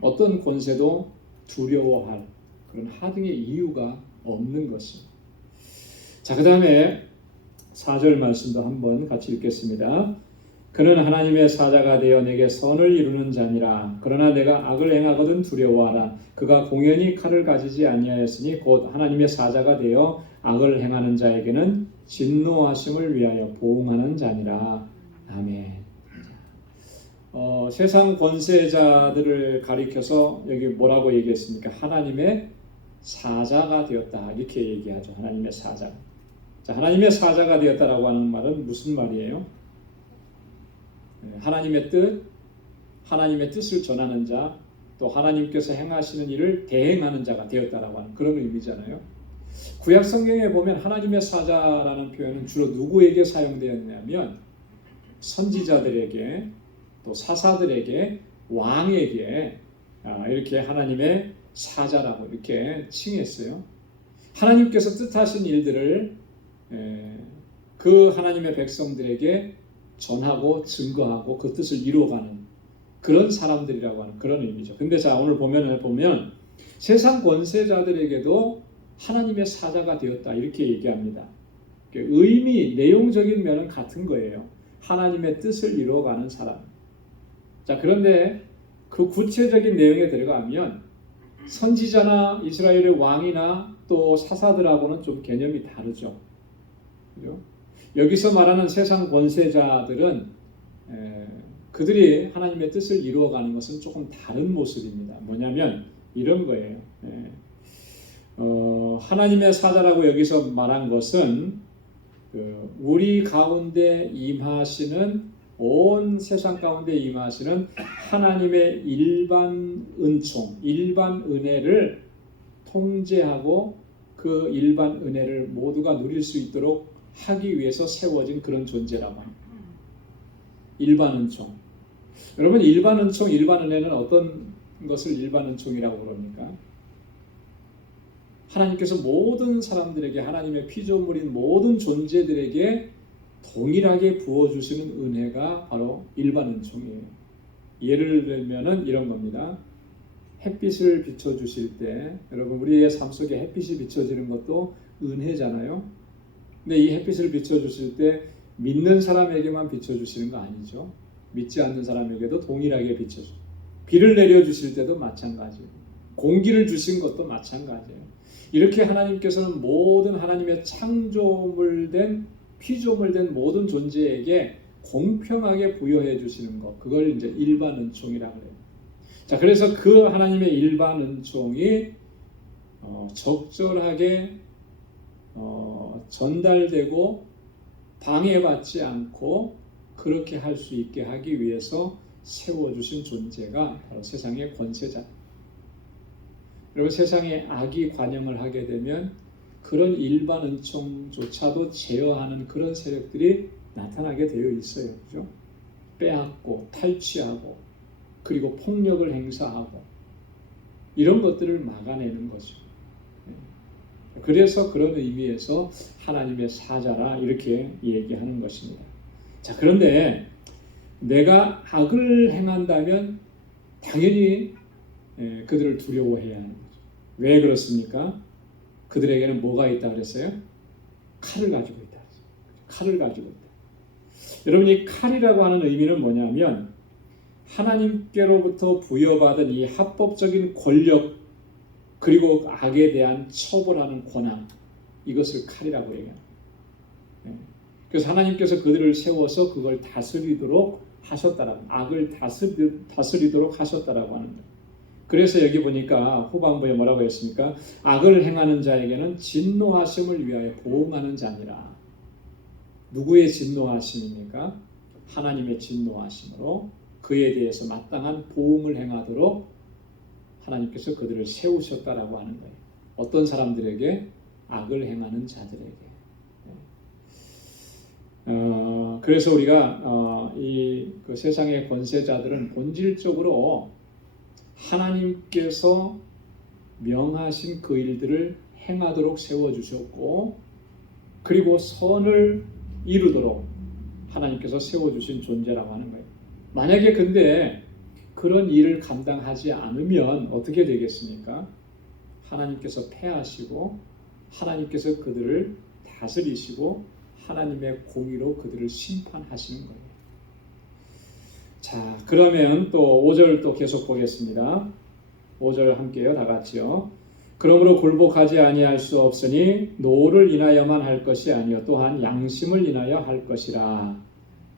어떤 권세도 두려워할 그런 하등의 이유가 없는 것입니다. 자, 그 다음에 4절 말씀도 한번 같이 읽겠습니다. 그는 하나님의 사자가 되어 내게 선을 이루는 자니라. 그러나 내가 악을 행하거든 두려워하라. 그가 공연히 칼을 가지지 아니하였으니 곧 하나님의 사자가 되어 악을 행하는 자에게는 진노하심을 위하여 보응하는 자니라. 아멘. 세상 권세자들을 가리켜서 여기 뭐라고 얘기했습니까? 하나님의 사자가 되었다, 이렇게 얘기하죠. 하나님의 사자. 자, 하나님의 사자가 되었다라고 하는 말은 무슨 말이에요? 하나님의 뜻을 전하는 자, 또 하나님께서 행하시는 일을 대행하는 자가 되었다라고 하는 그런 의미잖아요. 구약 성경에 보면 하나님의 사자라는 표현은 주로 누구에게 사용되었냐면 선지자들에게, 또 사사들에게, 왕에게 이렇게 하나님의 사자라고 이렇게 칭했어요. 하나님께서 뜻하신 일들을 그 하나님의 백성들에게 전하고 증거하고 그 뜻을 이루어가는 그런 사람들이라고 하는 그런 의미죠. 근데 자, 오늘 보면 세상 권세자들에게도 하나님의 사자가 되었다, 이렇게 얘기합니다. 의미, 내용적인 면은 같은 거예요. 하나님의 뜻을 이루어가는 사람. 자, 그런데 그 구체적인 내용에 들어가면 선지자나 이스라엘의 왕이나 또 사사들하고는 좀 개념이 다르죠. 그죠? 여기서 말하는 세상 권세자들은 그들이 하나님의 뜻을 이루어가는 것은 조금 다른 모습입니다. 뭐냐면 이런 거예요. 하나님의 사자라고 여기서 말한 것은 우리 가운데 임하시는, 온 세상 가운데 임하시는 하나님의 일반 은총, 일반 은혜를 통제하고 그 일반 은혜를 모두가 누릴 수 있도록 하기 위해서 세워진 그런 존재라고 합니다. 일반 은총. 여러분, 일반 은총, 일반 은혜는 어떤 것을 일반 은총이라고 그럽니까? 하나님께서 모든 사람들에게, 하나님의 피조물인 모든 존재들에게 동일하게 부어주시는 은혜가 바로 일반 은총이에요. 예를 들면은 이런 겁니다. 햇빛을 비춰주실 때, 여러분 우리의 삶 속에 햇빛이 비춰지는 것도 은혜잖아요. 근데 이 햇빛을 비춰주실 때 믿는 사람에게만 비춰주시는 거 아니죠. 믿지 않는 사람에게도 동일하게 비춰주세요. 비를 내려주실 때도 마찬가지예요. 공기를 주신 것도 마찬가지예요. 이렇게 하나님께서는 모든 하나님의 창조물 된 피조물 된 모든 존재에게 공평하게 부여해 주시는 것, 그걸 이제 일반 은총이라고 해요. 자, 그래서 그 하나님의 일반 은총이 적절하게 전달되고 방해받지 않고 그렇게 할 수 있게 하기 위해서 세워주신 존재가 바로 세상의 권세자. 여러분, 세상에 악이 관영을 하게 되면 그런 일반 은총조차도 제어하는 그런 세력들이 나타나게 되어 있어요. 그죠? 빼앗고 탈취하고 그리고 폭력을 행사하고 이런 것들을 막아내는 거죠. 그래서 그런 의미에서 하나님의 사자라 이렇게 얘기하는 것입니다. 자, 그런데 내가 악을 행한다면 당연히 그들을 두려워해야 하는 거죠. 왜 그렇습니까? 그들에게는 뭐가 있다 그랬어요? 칼을 가지고 있다. 칼을 가지고 있다. 여러분, 이 칼이라고 하는 의미는 뭐냐면 하나님께로부터 부여받은 이 합법적인 권력 그리고 악에 대한 처벌하는 권한, 이것을 칼이라고 얘기합니다. 그래서 하나님께서 그들을 세워서 그걸 다스리도록 하셨다라고, 악을 다스리도록 하셨다라고 하는 거예요. 그래서 여기 보니까 후반부에 뭐라고 했습니까? 악을 행하는 자에게는 진노하심을 위하여 보응하는 자니라. 누구의 진노하심입니까? 하나님의 진노하심으로 그에 대해서 마땅한 보응을 행하도록 하나님께서 그들을 세우셨다라고 하는 거예요. 어떤 사람들에게? 악을 행하는 자들에게. 그래서 우리가 그 세상의 권세자들은 본질적으로 하나님께서 명하신 그 일들을 행하도록 세워주셨고, 그리고 선을 이루도록 하나님께서 세워주신 존재라고 하는 거예요. 만약에 근데 그런 일을 감당하지 않으면 어떻게 되겠습니까? 하나님께서 패하시고 하나님께서 그들을 다스리시고 하나님의 공의로 그들을 심판하시는 거예요. 자, 그러면 또 5절 또 계속 보겠습니다. 5절 함께요, 다 같이요. 그러므로 굴복하지 아니할 수 없으니 노를 인하여만 할 것이 아니요 또한 양심을 인하여 할 것이라.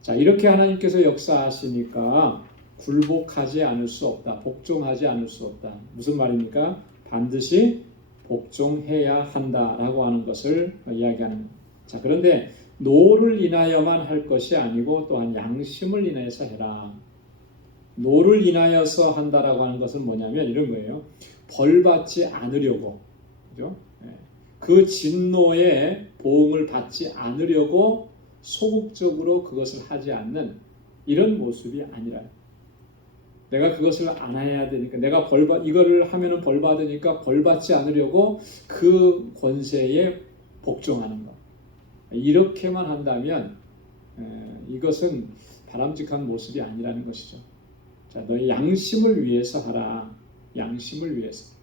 자, 이렇게 하나님께서 역사하시니까 굴복하지 않을 수 없다. 복종하지 않을 수 없다. 무슨 말입니까? 반드시 복종해야 한다라고 하는 것을 이야기하는 겁니다. 자, 그런데 노를 인하여만 할 것이 아니고 또한 양심을 인하여서 해라. 노를 인하여서 한다라고 하는 것은 뭐냐면 이런 거예요. 벌받지 않으려고, 그죠? 그 진노의 보응을 받지 않으려고 소극적으로 그것을 하지 않는 이런 모습이 아니라, 내가 그것을 안 해야 되니까, 내가 이거를 하면은 벌 받으니까 벌 받지 않으려고 그 권세에 복종하는 것. 이렇게만 한다면 이것은 바람직한 모습이 아니라는 것이죠. 자, 너희 양심을 위해서 하라. 양심을 위해서.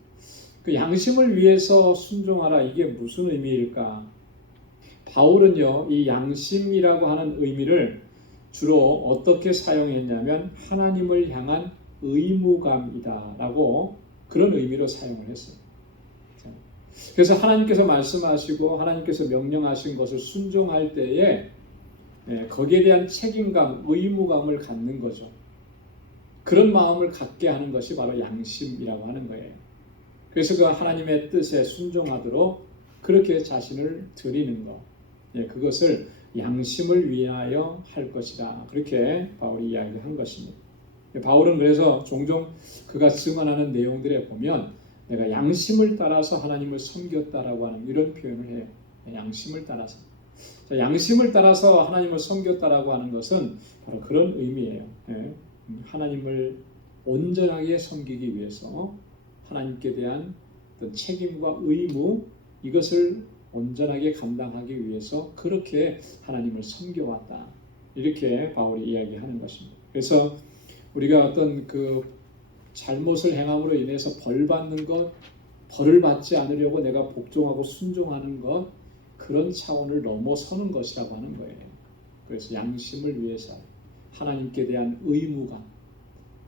그 양심을 위해서 순종하라. 이게 무슨 의미일까? 바울은요, 이 양심이라고 하는 의미를 주로 어떻게 사용했냐면 하나님을 향한 의무감이다라고 그런 의미로 사용을 했어요. 그래서 하나님께서 말씀하시고 하나님께서 명령하신 것을 순종할 때에 거기에 대한 책임감, 의무감을 갖는 거죠. 그런 마음을 갖게 하는 것이 바로 양심이라고 하는 거예요. 그래서 그 하나님의 뜻에 순종하도록 그렇게 자신을 드리는 것, 그것을 양심을 위하여 할 것이다. 그렇게 바울이 이야기한 것입니다. 바울은 그래서 종종 그가 증언하는 내용들에 보면 내가 양심을 따라서 하나님을 섬겼다라고 하는 이런 표현을 해요. 양심을 따라서. 자, 양심을 따라서 하나님을 섬겼다라고 하는 것은 바로 그런 의미예요. 하나님을 온전하게 섬기기 위해서 하나님께 대한 어떤 책임과 의무, 이것을 온전하게 감당하기 위해서 그렇게 하나님을 섬겨왔다. 이렇게 바울이 이야기하는 것입니다. 그래서 우리가 어떤 그 잘못을 행함으로 인해서 벌 받는 것, 벌을 받지 않으려고 내가 복종하고 순종하는 것, 그런 차원을 넘어서는 것이라고 하는 거예요. 그래서 양심을 위해서 하나님께 대한 의무감,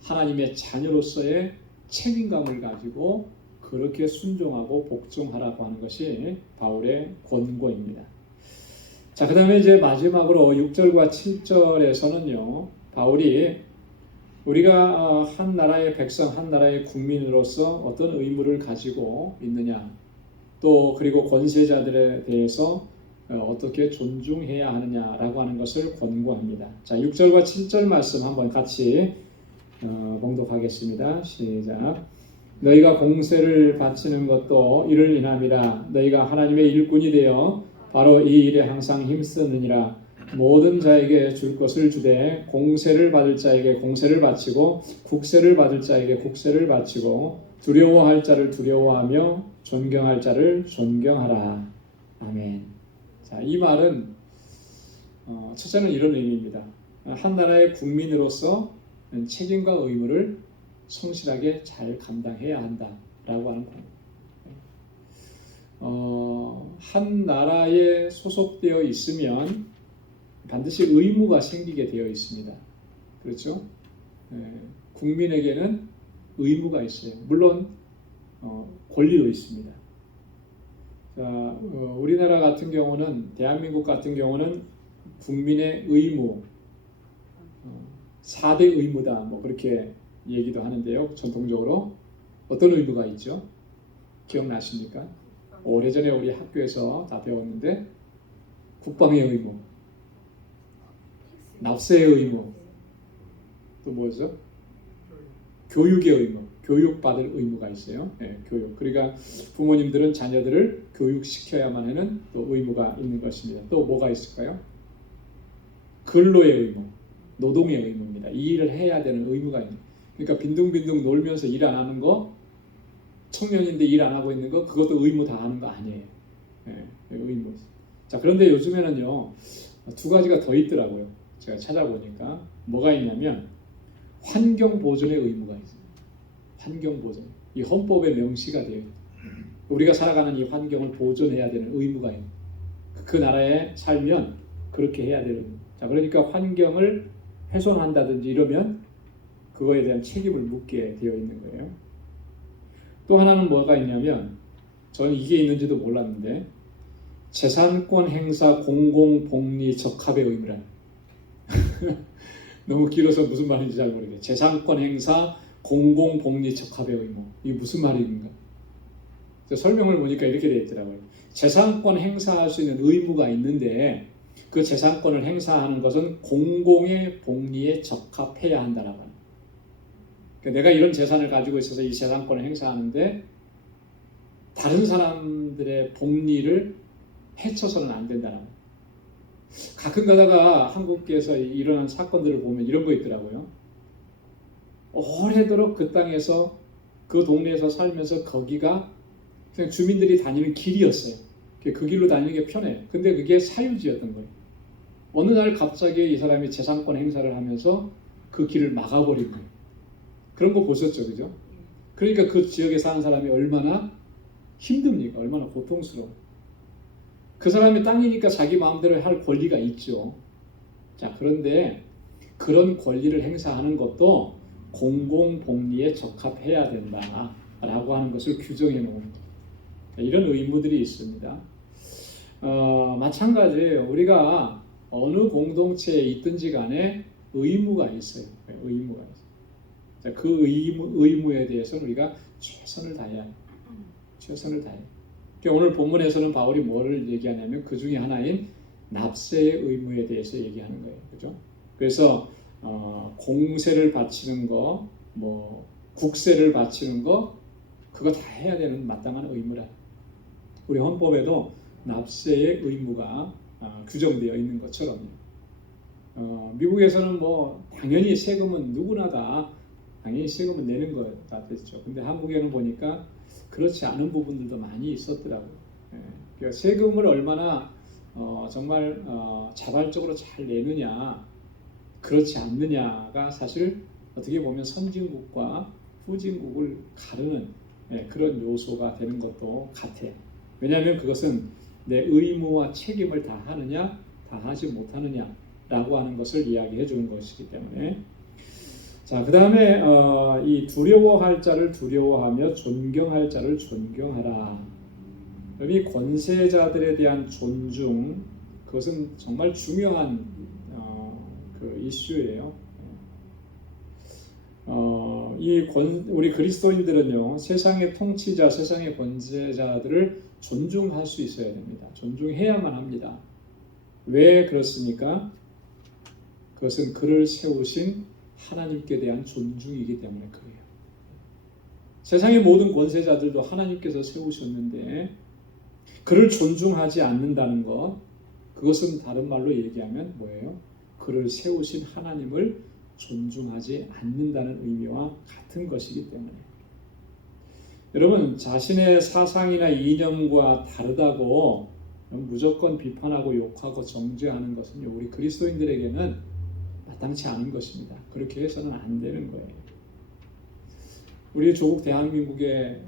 하나님의 자녀로서의 책임감을 가지고 그렇게 순종하고 복종하라고 하는 것이 바울의 권고입니다. 자, 그 다음에 이제 마지막으로 6절과 7절에서는요, 바울이 우리가 한 나라의 백성, 한 나라의 국민으로서 어떤 의무를 가지고 있느냐, 또 그리고 권세자들에 대해서 어떻게 존중해야 하느냐라고 하는 것을 권고합니다. 자, 6절과 7절 말씀 한번 같이 봉독하겠습니다. 시작. 너희가 공세를 바치는 것도 이를 인함이라. 너희가 하나님의 일꾼이 되어 바로 이 일에 항상 힘쓰느니라. 모든 자에게 줄 것을 주되 공세를 받을 자에게 공세를 바치고 국세를 받을 자에게 국세를 바치고 두려워할 자를 두려워하며 존경할 자를 존경하라. 아멘. 자, 이 말은 첫째는 이런 의미입니다. 한 나라의 국민으로서 책임과 의무를 성실하게 잘 감당해야 한다라고 하는 겁니다. 한 나라에 소속되어 있으면 반드시 의무가 생기게 되어 있습니다. 그렇죠? 국민에게는 의무가 있어요. 물론 권리도 있습니다. 자, 우리나라 같은 경우는, 대한민국 같은 경우는 국민의 의무, 4대 의무다, 뭐 그렇게 얘기도 하는데요. 전통적으로 어떤 의무가 있죠? 기억나십니까? 오래전에 우리 학교에서 다 배웠는데, 국방의 의무, 납세의 의무, 또 뭐죠? 교육의 의무, 교육받을 의무가 있어요. 네, 교육. 그러니까 부모님들은 자녀들을 교육시켜야만 하는 또 의무가 있는 것입니다. 또 뭐가 있을까요? 근로의 의무, 노동의 의무입니다. 이 일을 해야 되는 의무가 있는. 그러니까 빈둥빈둥 놀면서 일 안 하는 거, 청년인데 일 안 하고 있는 거, 그것도 의무 다 하는 거 아니에요. 네, 의무. 자, 그런데 요즘에는요, 두 가지가 더 있더라고요. 제가 찾아보니까 뭐가 있냐면 환경 보존의 의무가 있어요. 환경 보존. 이 헌법에 명시가 돼요. 우리가 살아가는 이 환경을 보존해야 되는 의무가 있는. 그 나라에 살면 그렇게 해야 되는. 자, 그러니까 환경을 훼손한다든지 이러면 그거에 대한 책임을 묻게 되어 있는 거예요. 또 하나는 뭐가 있냐면, 저는 이게 있는지도 몰랐는데, 재산권 행사 공공복리 적합의 의무란. 너무 길어서 무슨 말인지 잘 모르겠어요. 재산권 행사 공공복리 적합의 의무. 이게 무슨 말인가? 설명을 보니까 이렇게 되어 있더라고요. 재산권 행사할 수 있는 의무가 있는데 그 재산권을 행사하는 것은 공공의 복리에 적합해야 한다라고 합니다. 그러니까 내가 이런 재산을 가지고 있어서 이 재산권을 행사하는데 다른 사람들의 복리를 해쳐서는 안 된다라고 합니다. 가끔 가다가 한국에서 일어난 사건들을 보면 이런 거 있더라고요. 오래도록 그 땅에서, 그 동네에서 살면서 거기가 그냥 주민들이 다니는 길이었어요. 그 길로 다니는 게 편해요. 근데 그게 사유지였던 거예요. 어느 날 갑자기 이 사람이 재산권 행사를 하면서 그 길을 막아버린 거예요. 그런 거 보셨죠, 그죠? 그러니까 그 지역에 사는 사람이 얼마나 힘듭니까? 얼마나 고통스러워. 그 사람이 땅이니까 자기 마음대로 할 권리가 있죠. 자, 그런데 그런 권리를 행사하는 것도 공공복리에 적합해야 된다라고 하는 것을 규정해 놓은 이런 의무들이 있습니다. 마찬가지예요. 우리가 어느 공동체에 있든지 간에 의무가 있어요. 의무가 있어요. 자, 그 의무에 대해서는 우리가 최선을 다해야 해요. 최선을 다해요. 오늘 본문에서는 바울이 뭐를 얘기하냐면 그 중에 하나인 납세의 의무에 대해서 얘기하는 거예요. 그죠? 그래서 공세를 바치는 거, 뭐 국세를 바치는 거, 그거 다 해야 되는 마땅한 의무라. 우리 헌법에도 납세의 의무가 규정되어 있는 것처럼 미국에서는 뭐 당연히 세금은 누구나 다 당연히 세금은 내는 거다 됐죠. 근데 한국에는 보니까 그렇지 않은 부분들도 많이 있었더라고요. 그러니까 세금을 얼마나 정말 자발적으로 잘 내느냐, 그렇지 않느냐가 사실 어떻게 보면 선진국과 후진국을 가르는 그런 요소가 되는 것도 같아요. 왜냐하면 그것은 내 의무와 책임을 다하느냐 다하지 못하느냐라고 하는 것을 이야기해 주는 것이기 때문에. 자, 그 다음에 이 두려워할 자를 두려워하며 존경할 자를 존경하라. 이 권세자들에 대한 존중, 그것은 정말 중요한 그 이슈예요. 우리 그리스도인들은요, 세상의 통치자, 세상의 권세자들을 존중할 수 있어야 됩니다. 존중해야만 합니다. 왜 그렇습니까? 그것은 그를 세우신 하나님께 대한 존중이기 때문에 그래요. 세상의 모든 권세자들도 하나님께서 세우셨는데 그를 존중하지 않는다는 것, 그것은 다른 말로 얘기하면 뭐예요? 그를 세우신 하나님을 존중하지 않는다는 의미와 같은 것이기 때문에. 여러분, 자신의 사상이나 이념과 다르다고 무조건 비판하고 욕하고 정죄하는 것은요, 우리 그리스도인들에게는 마땅치 않은 것입니다. 그렇게 해서는 안 되는 거예요. 우리 조국 대한민국의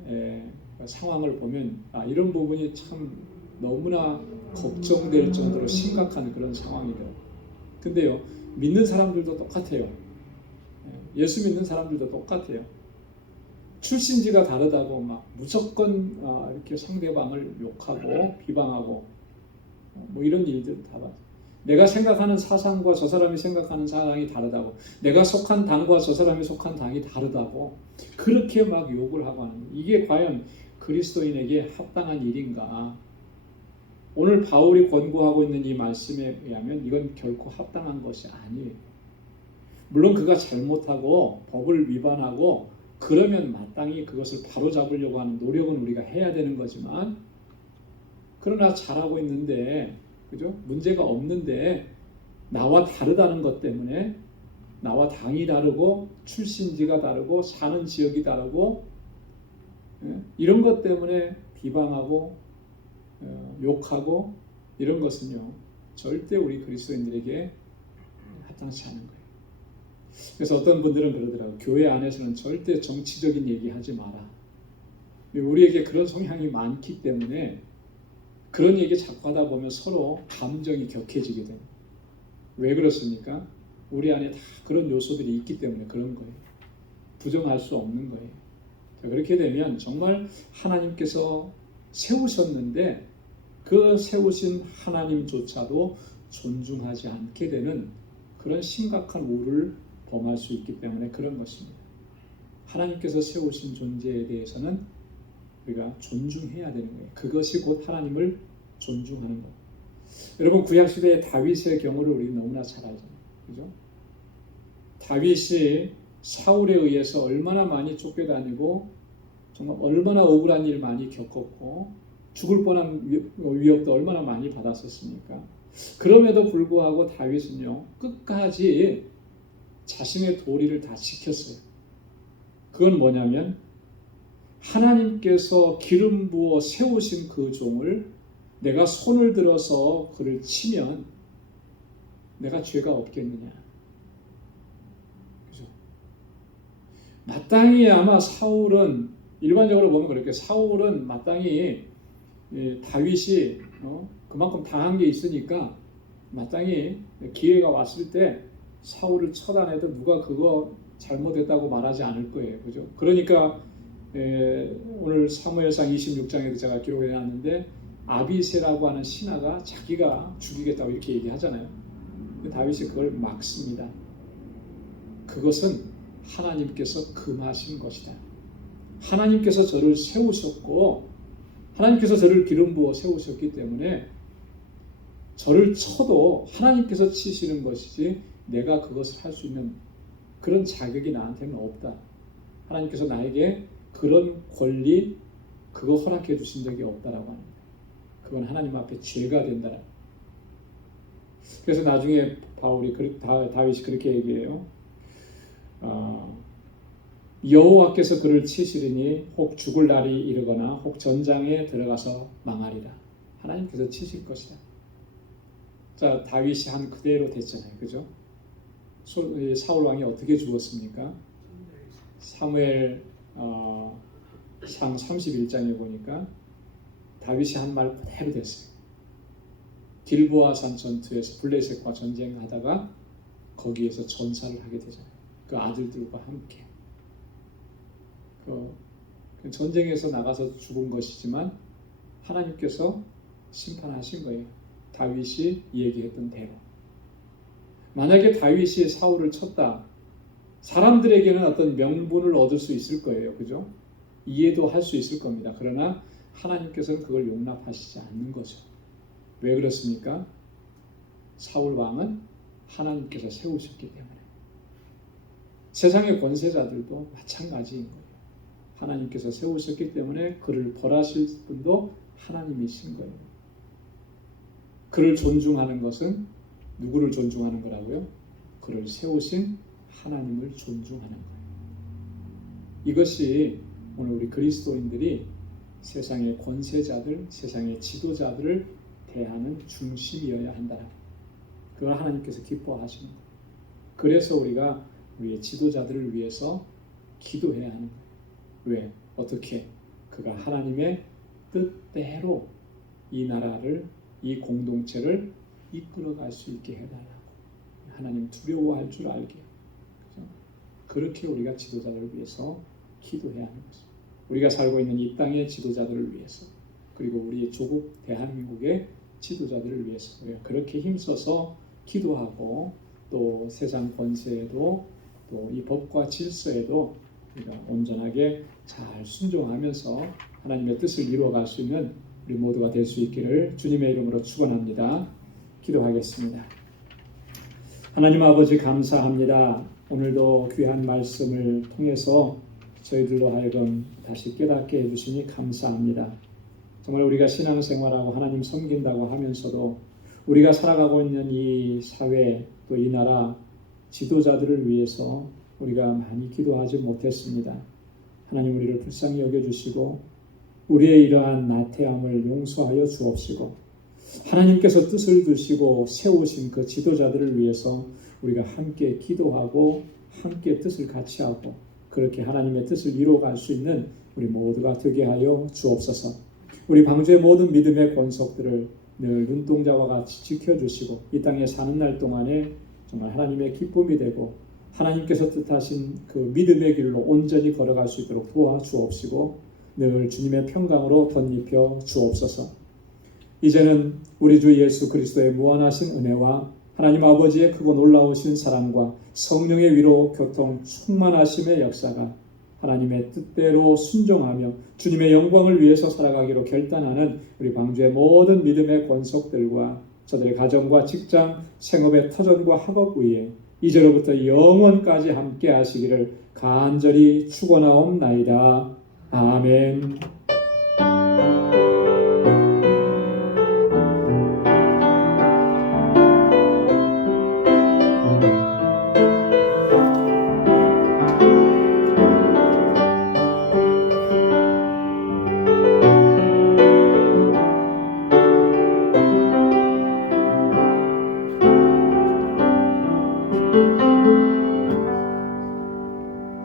상황을 보면 이런 부분이 참 너무나 걱정될 정도로 심각한 그런 상황이더라고요. 근데요, 믿는 사람들도 똑같아요. 예수 믿는 사람들도 똑같아요. 출신지가 다르다고 막 무조건 이렇게 상대방을 욕하고 비방하고 뭐 이런 일들 다 봐요. 내가 생각하는 사상과 저 사람이 생각하는 사상이 다르다고, 내가 속한 당과 저 사람이 속한 당이 다르다고 그렇게 막 욕을 하고 하는 거예요. 이게 과연 그리스도인에게 합당한 일인가? 오늘 바울이 권고하고 있는 이 말씀에 의하면 이건 결코 합당한 것이 아니에요. 물론 그가 잘못하고 법을 위반하고 그러면 마땅히 그것을 바로잡으려고 하는 노력은 우리가 해야 되는 거지만, 그러나 잘하고 있는데, 그죠? 문제가 없는데 나와 다르다는 것 때문에, 나와 당이 다르고 출신지가 다르고 사는 지역이 다르고 이런 것 때문에 비방하고 욕하고 이런 것은요, 절대 우리 그리스도인들에게 합당치 않은 거예요. 그래서 어떤 분들은 그러더라고요. 교회 안에서는 절대 정치적인 얘기 하지 마라. 우리에게 그런 성향이 많기 때문에 그런 얘기 자꾸 하다 보면 서로 감정이 격해지게 돼요. 왜 그렇습니까? 우리 안에 다 그런 요소들이 있기 때문에 그런 거예요. 부정할 수 없는 거예요. 자, 그렇게 되면 정말 하나님께서 세우셨는데 그 세우신 하나님조차도 존중하지 않게 되는 그런 심각한 오류를 범할 수 있기 때문에 그런 것입니다. 하나님께서 세우신 존재에 대해서는 우리가 존중해야 되는 거예요. 그것이 곧 하나님을 존중하는 것. 여러분, 구약시대의 다윗의 경우를 우리 너무나 잘 알잖아요. 그죠? 다윗이 사울에 의해서 얼마나 많이 쫓겨다니고 정말 얼마나 억울한 일 많이 겪었고 죽을 뻔한 위협도 얼마나 많이 받았었습니까? 그럼에도 불구하고 다윗은요, 끝까지 자신의 도리를 다 지켰어요. 그건 뭐냐면 하나님께서 기름 부어 세우신 그 종을 내가 손을 들어서 그를 치면 내가 죄가 없겠느냐. 그죠? 마땅히 아마 사울은, 일반적으로 보면 그렇게 사울은 마땅히 다윗이 그만큼 당한 게 있으니까 마땅히 기회가 왔을 때 사울을 처단해도 누가 그거 잘못했다고 말하지 않을 거예요. 그죠? 그러니까 오늘 사무엘상 26장에도 제가 기록해 놨는데 아비새라고 하는 신하가 자기가 죽이겠다고 이렇게 얘기하잖아요. 다윗이 그걸 막습니다. 그것은 하나님께서 금하신 것이다. 하나님께서 저를 세우셨고 하나님께서 저를 기름 부어 세우셨기 때문에 저를 쳐도 하나님께서 치시는 것이지 내가 그것을 할 수 있는 그런 자격이 나한테는 없다. 하나님께서 나에게 그런 권리, 그거 허락해 주신 적이 없다라고 합니다. 그건 하나님 앞에 죄가 된다. 그래서 나중에 다윗이 그렇게 얘기해요. 여호와께서 그를 치시리니 혹 죽을 날이 이르거나 혹 전장에 들어가서 망하리라. 하나님께서 치실 것이다. 자, 다윗이 한 그대로 됐잖아요. 그죠? 사울 왕이 어떻게 죽었습니까? 사무엘 상 31장에 보니까 다윗이 한 말 그대로 됐어요. 길보아산 전투에서 블레셋과 전쟁하다가 거기에서 전사를 하게 되잖아요. 그 아들들과 함께. 그 전쟁에서 나가서 죽은 것이지만 하나님께서 심판하신 거예요. 다윗이 얘기했던 대로. 만약에 다윗이 사울을 쳤다, 사람들에게는 어떤 명분을 얻을 수 있을 거예요. 그죠? 이해도 할 수 있을 겁니다. 그러나 하나님께서는 그걸 용납하시지 않는 거죠. 왜 그렇습니까? 사울 왕은 하나님께서 세우셨기 때문에. 세상의 권세자들도 마찬가지인 거예요. 하나님께서 세우셨기 때문에 그를 벌하실 분도 하나님이신 거예요. 그를 존중하는 것은 누구를 존중하는 거라고요? 그를 세우신 하나님을 존중하는 거예요. 이것이 오늘 우리 그리스도인들이 세상의 권세자들, 세상의 지도자들을 대하는 중심이어야 한다. 그걸 하나님께서 기뻐하시는 거예요. 그래서 우리가 우리의 지도자들을 위해서 기도해야 하는 거예요. 왜? 어떻게? 그가 하나님의 뜻대로 이 나라를, 이 공동체를 이끌어갈 수 있게 해달라고. 하나님 두려워할 줄 알게. 그렇죠? 그렇게 우리가 지도자들을 위해서 기도해야 하는 것입니다. 우리가 살고 있는 이 땅의 지도자들을 위해서, 그리고 우리의 조국 대한민국의 지도자들을 위해서 우리가 그렇게 힘써서 기도하고, 또 세상 권세에도, 또 이 법과 질서에도 우리가 온전하게 잘 순종하면서 하나님의 뜻을 이루어갈 수 있는 우리 모두가 될 수 있기를 주님의 이름으로 축원합니다. 기도하겠습니다. 하나님 아버지 감사합니다. 오늘도 귀한 말씀을 통해서 저희들로 하여금 다시 깨닫게 해주시니 감사합니다. 정말 우리가 신앙생활하고 하나님 섬긴다고 하면서도 우리가 살아가고 있는 이 사회, 또 이 나라 지도자들을 위해서 우리가 많이 기도하지 못했습니다. 하나님 우리를 불쌍히 여겨주시고 우리의 이러한 나태함을 용서하여 주옵시고, 하나님께서 뜻을 두시고 세우신 그 지도자들을 위해서 우리가 함께 기도하고 함께 뜻을 같이 하고 그렇게 하나님의 뜻을 이루어갈 수 있는 우리 모두가 되게 하여 주옵소서. 우리 방주의 모든 믿음의 권속들을 늘 눈동자와 같이 지켜주시고 이 땅에 사는 날 동안에 정말 하나님의 기쁨이 되고 하나님께서 뜻하신 그 믿음의 길로 온전히 걸어갈 수 있도록 도와주옵시고 늘 주님의 평강으로 덧입혀 주옵소서. 이제는 우리 주 예수 그리스도의 무한하신 은혜와 하나님 아버지의 크고 놀라우신 사랑과 성령의 위로 교통 충만하심의 역사가 하나님의 뜻대로 순종하며 주님의 영광을 위해서 살아가기로 결단하는 우리 방주의 모든 믿음의 권속들과 저들의 가정과 직장, 생업의 터전과 학업 위에 이제로부터 영원까지 함께 하시기를 간절히 축원하옵나이다. 아멘.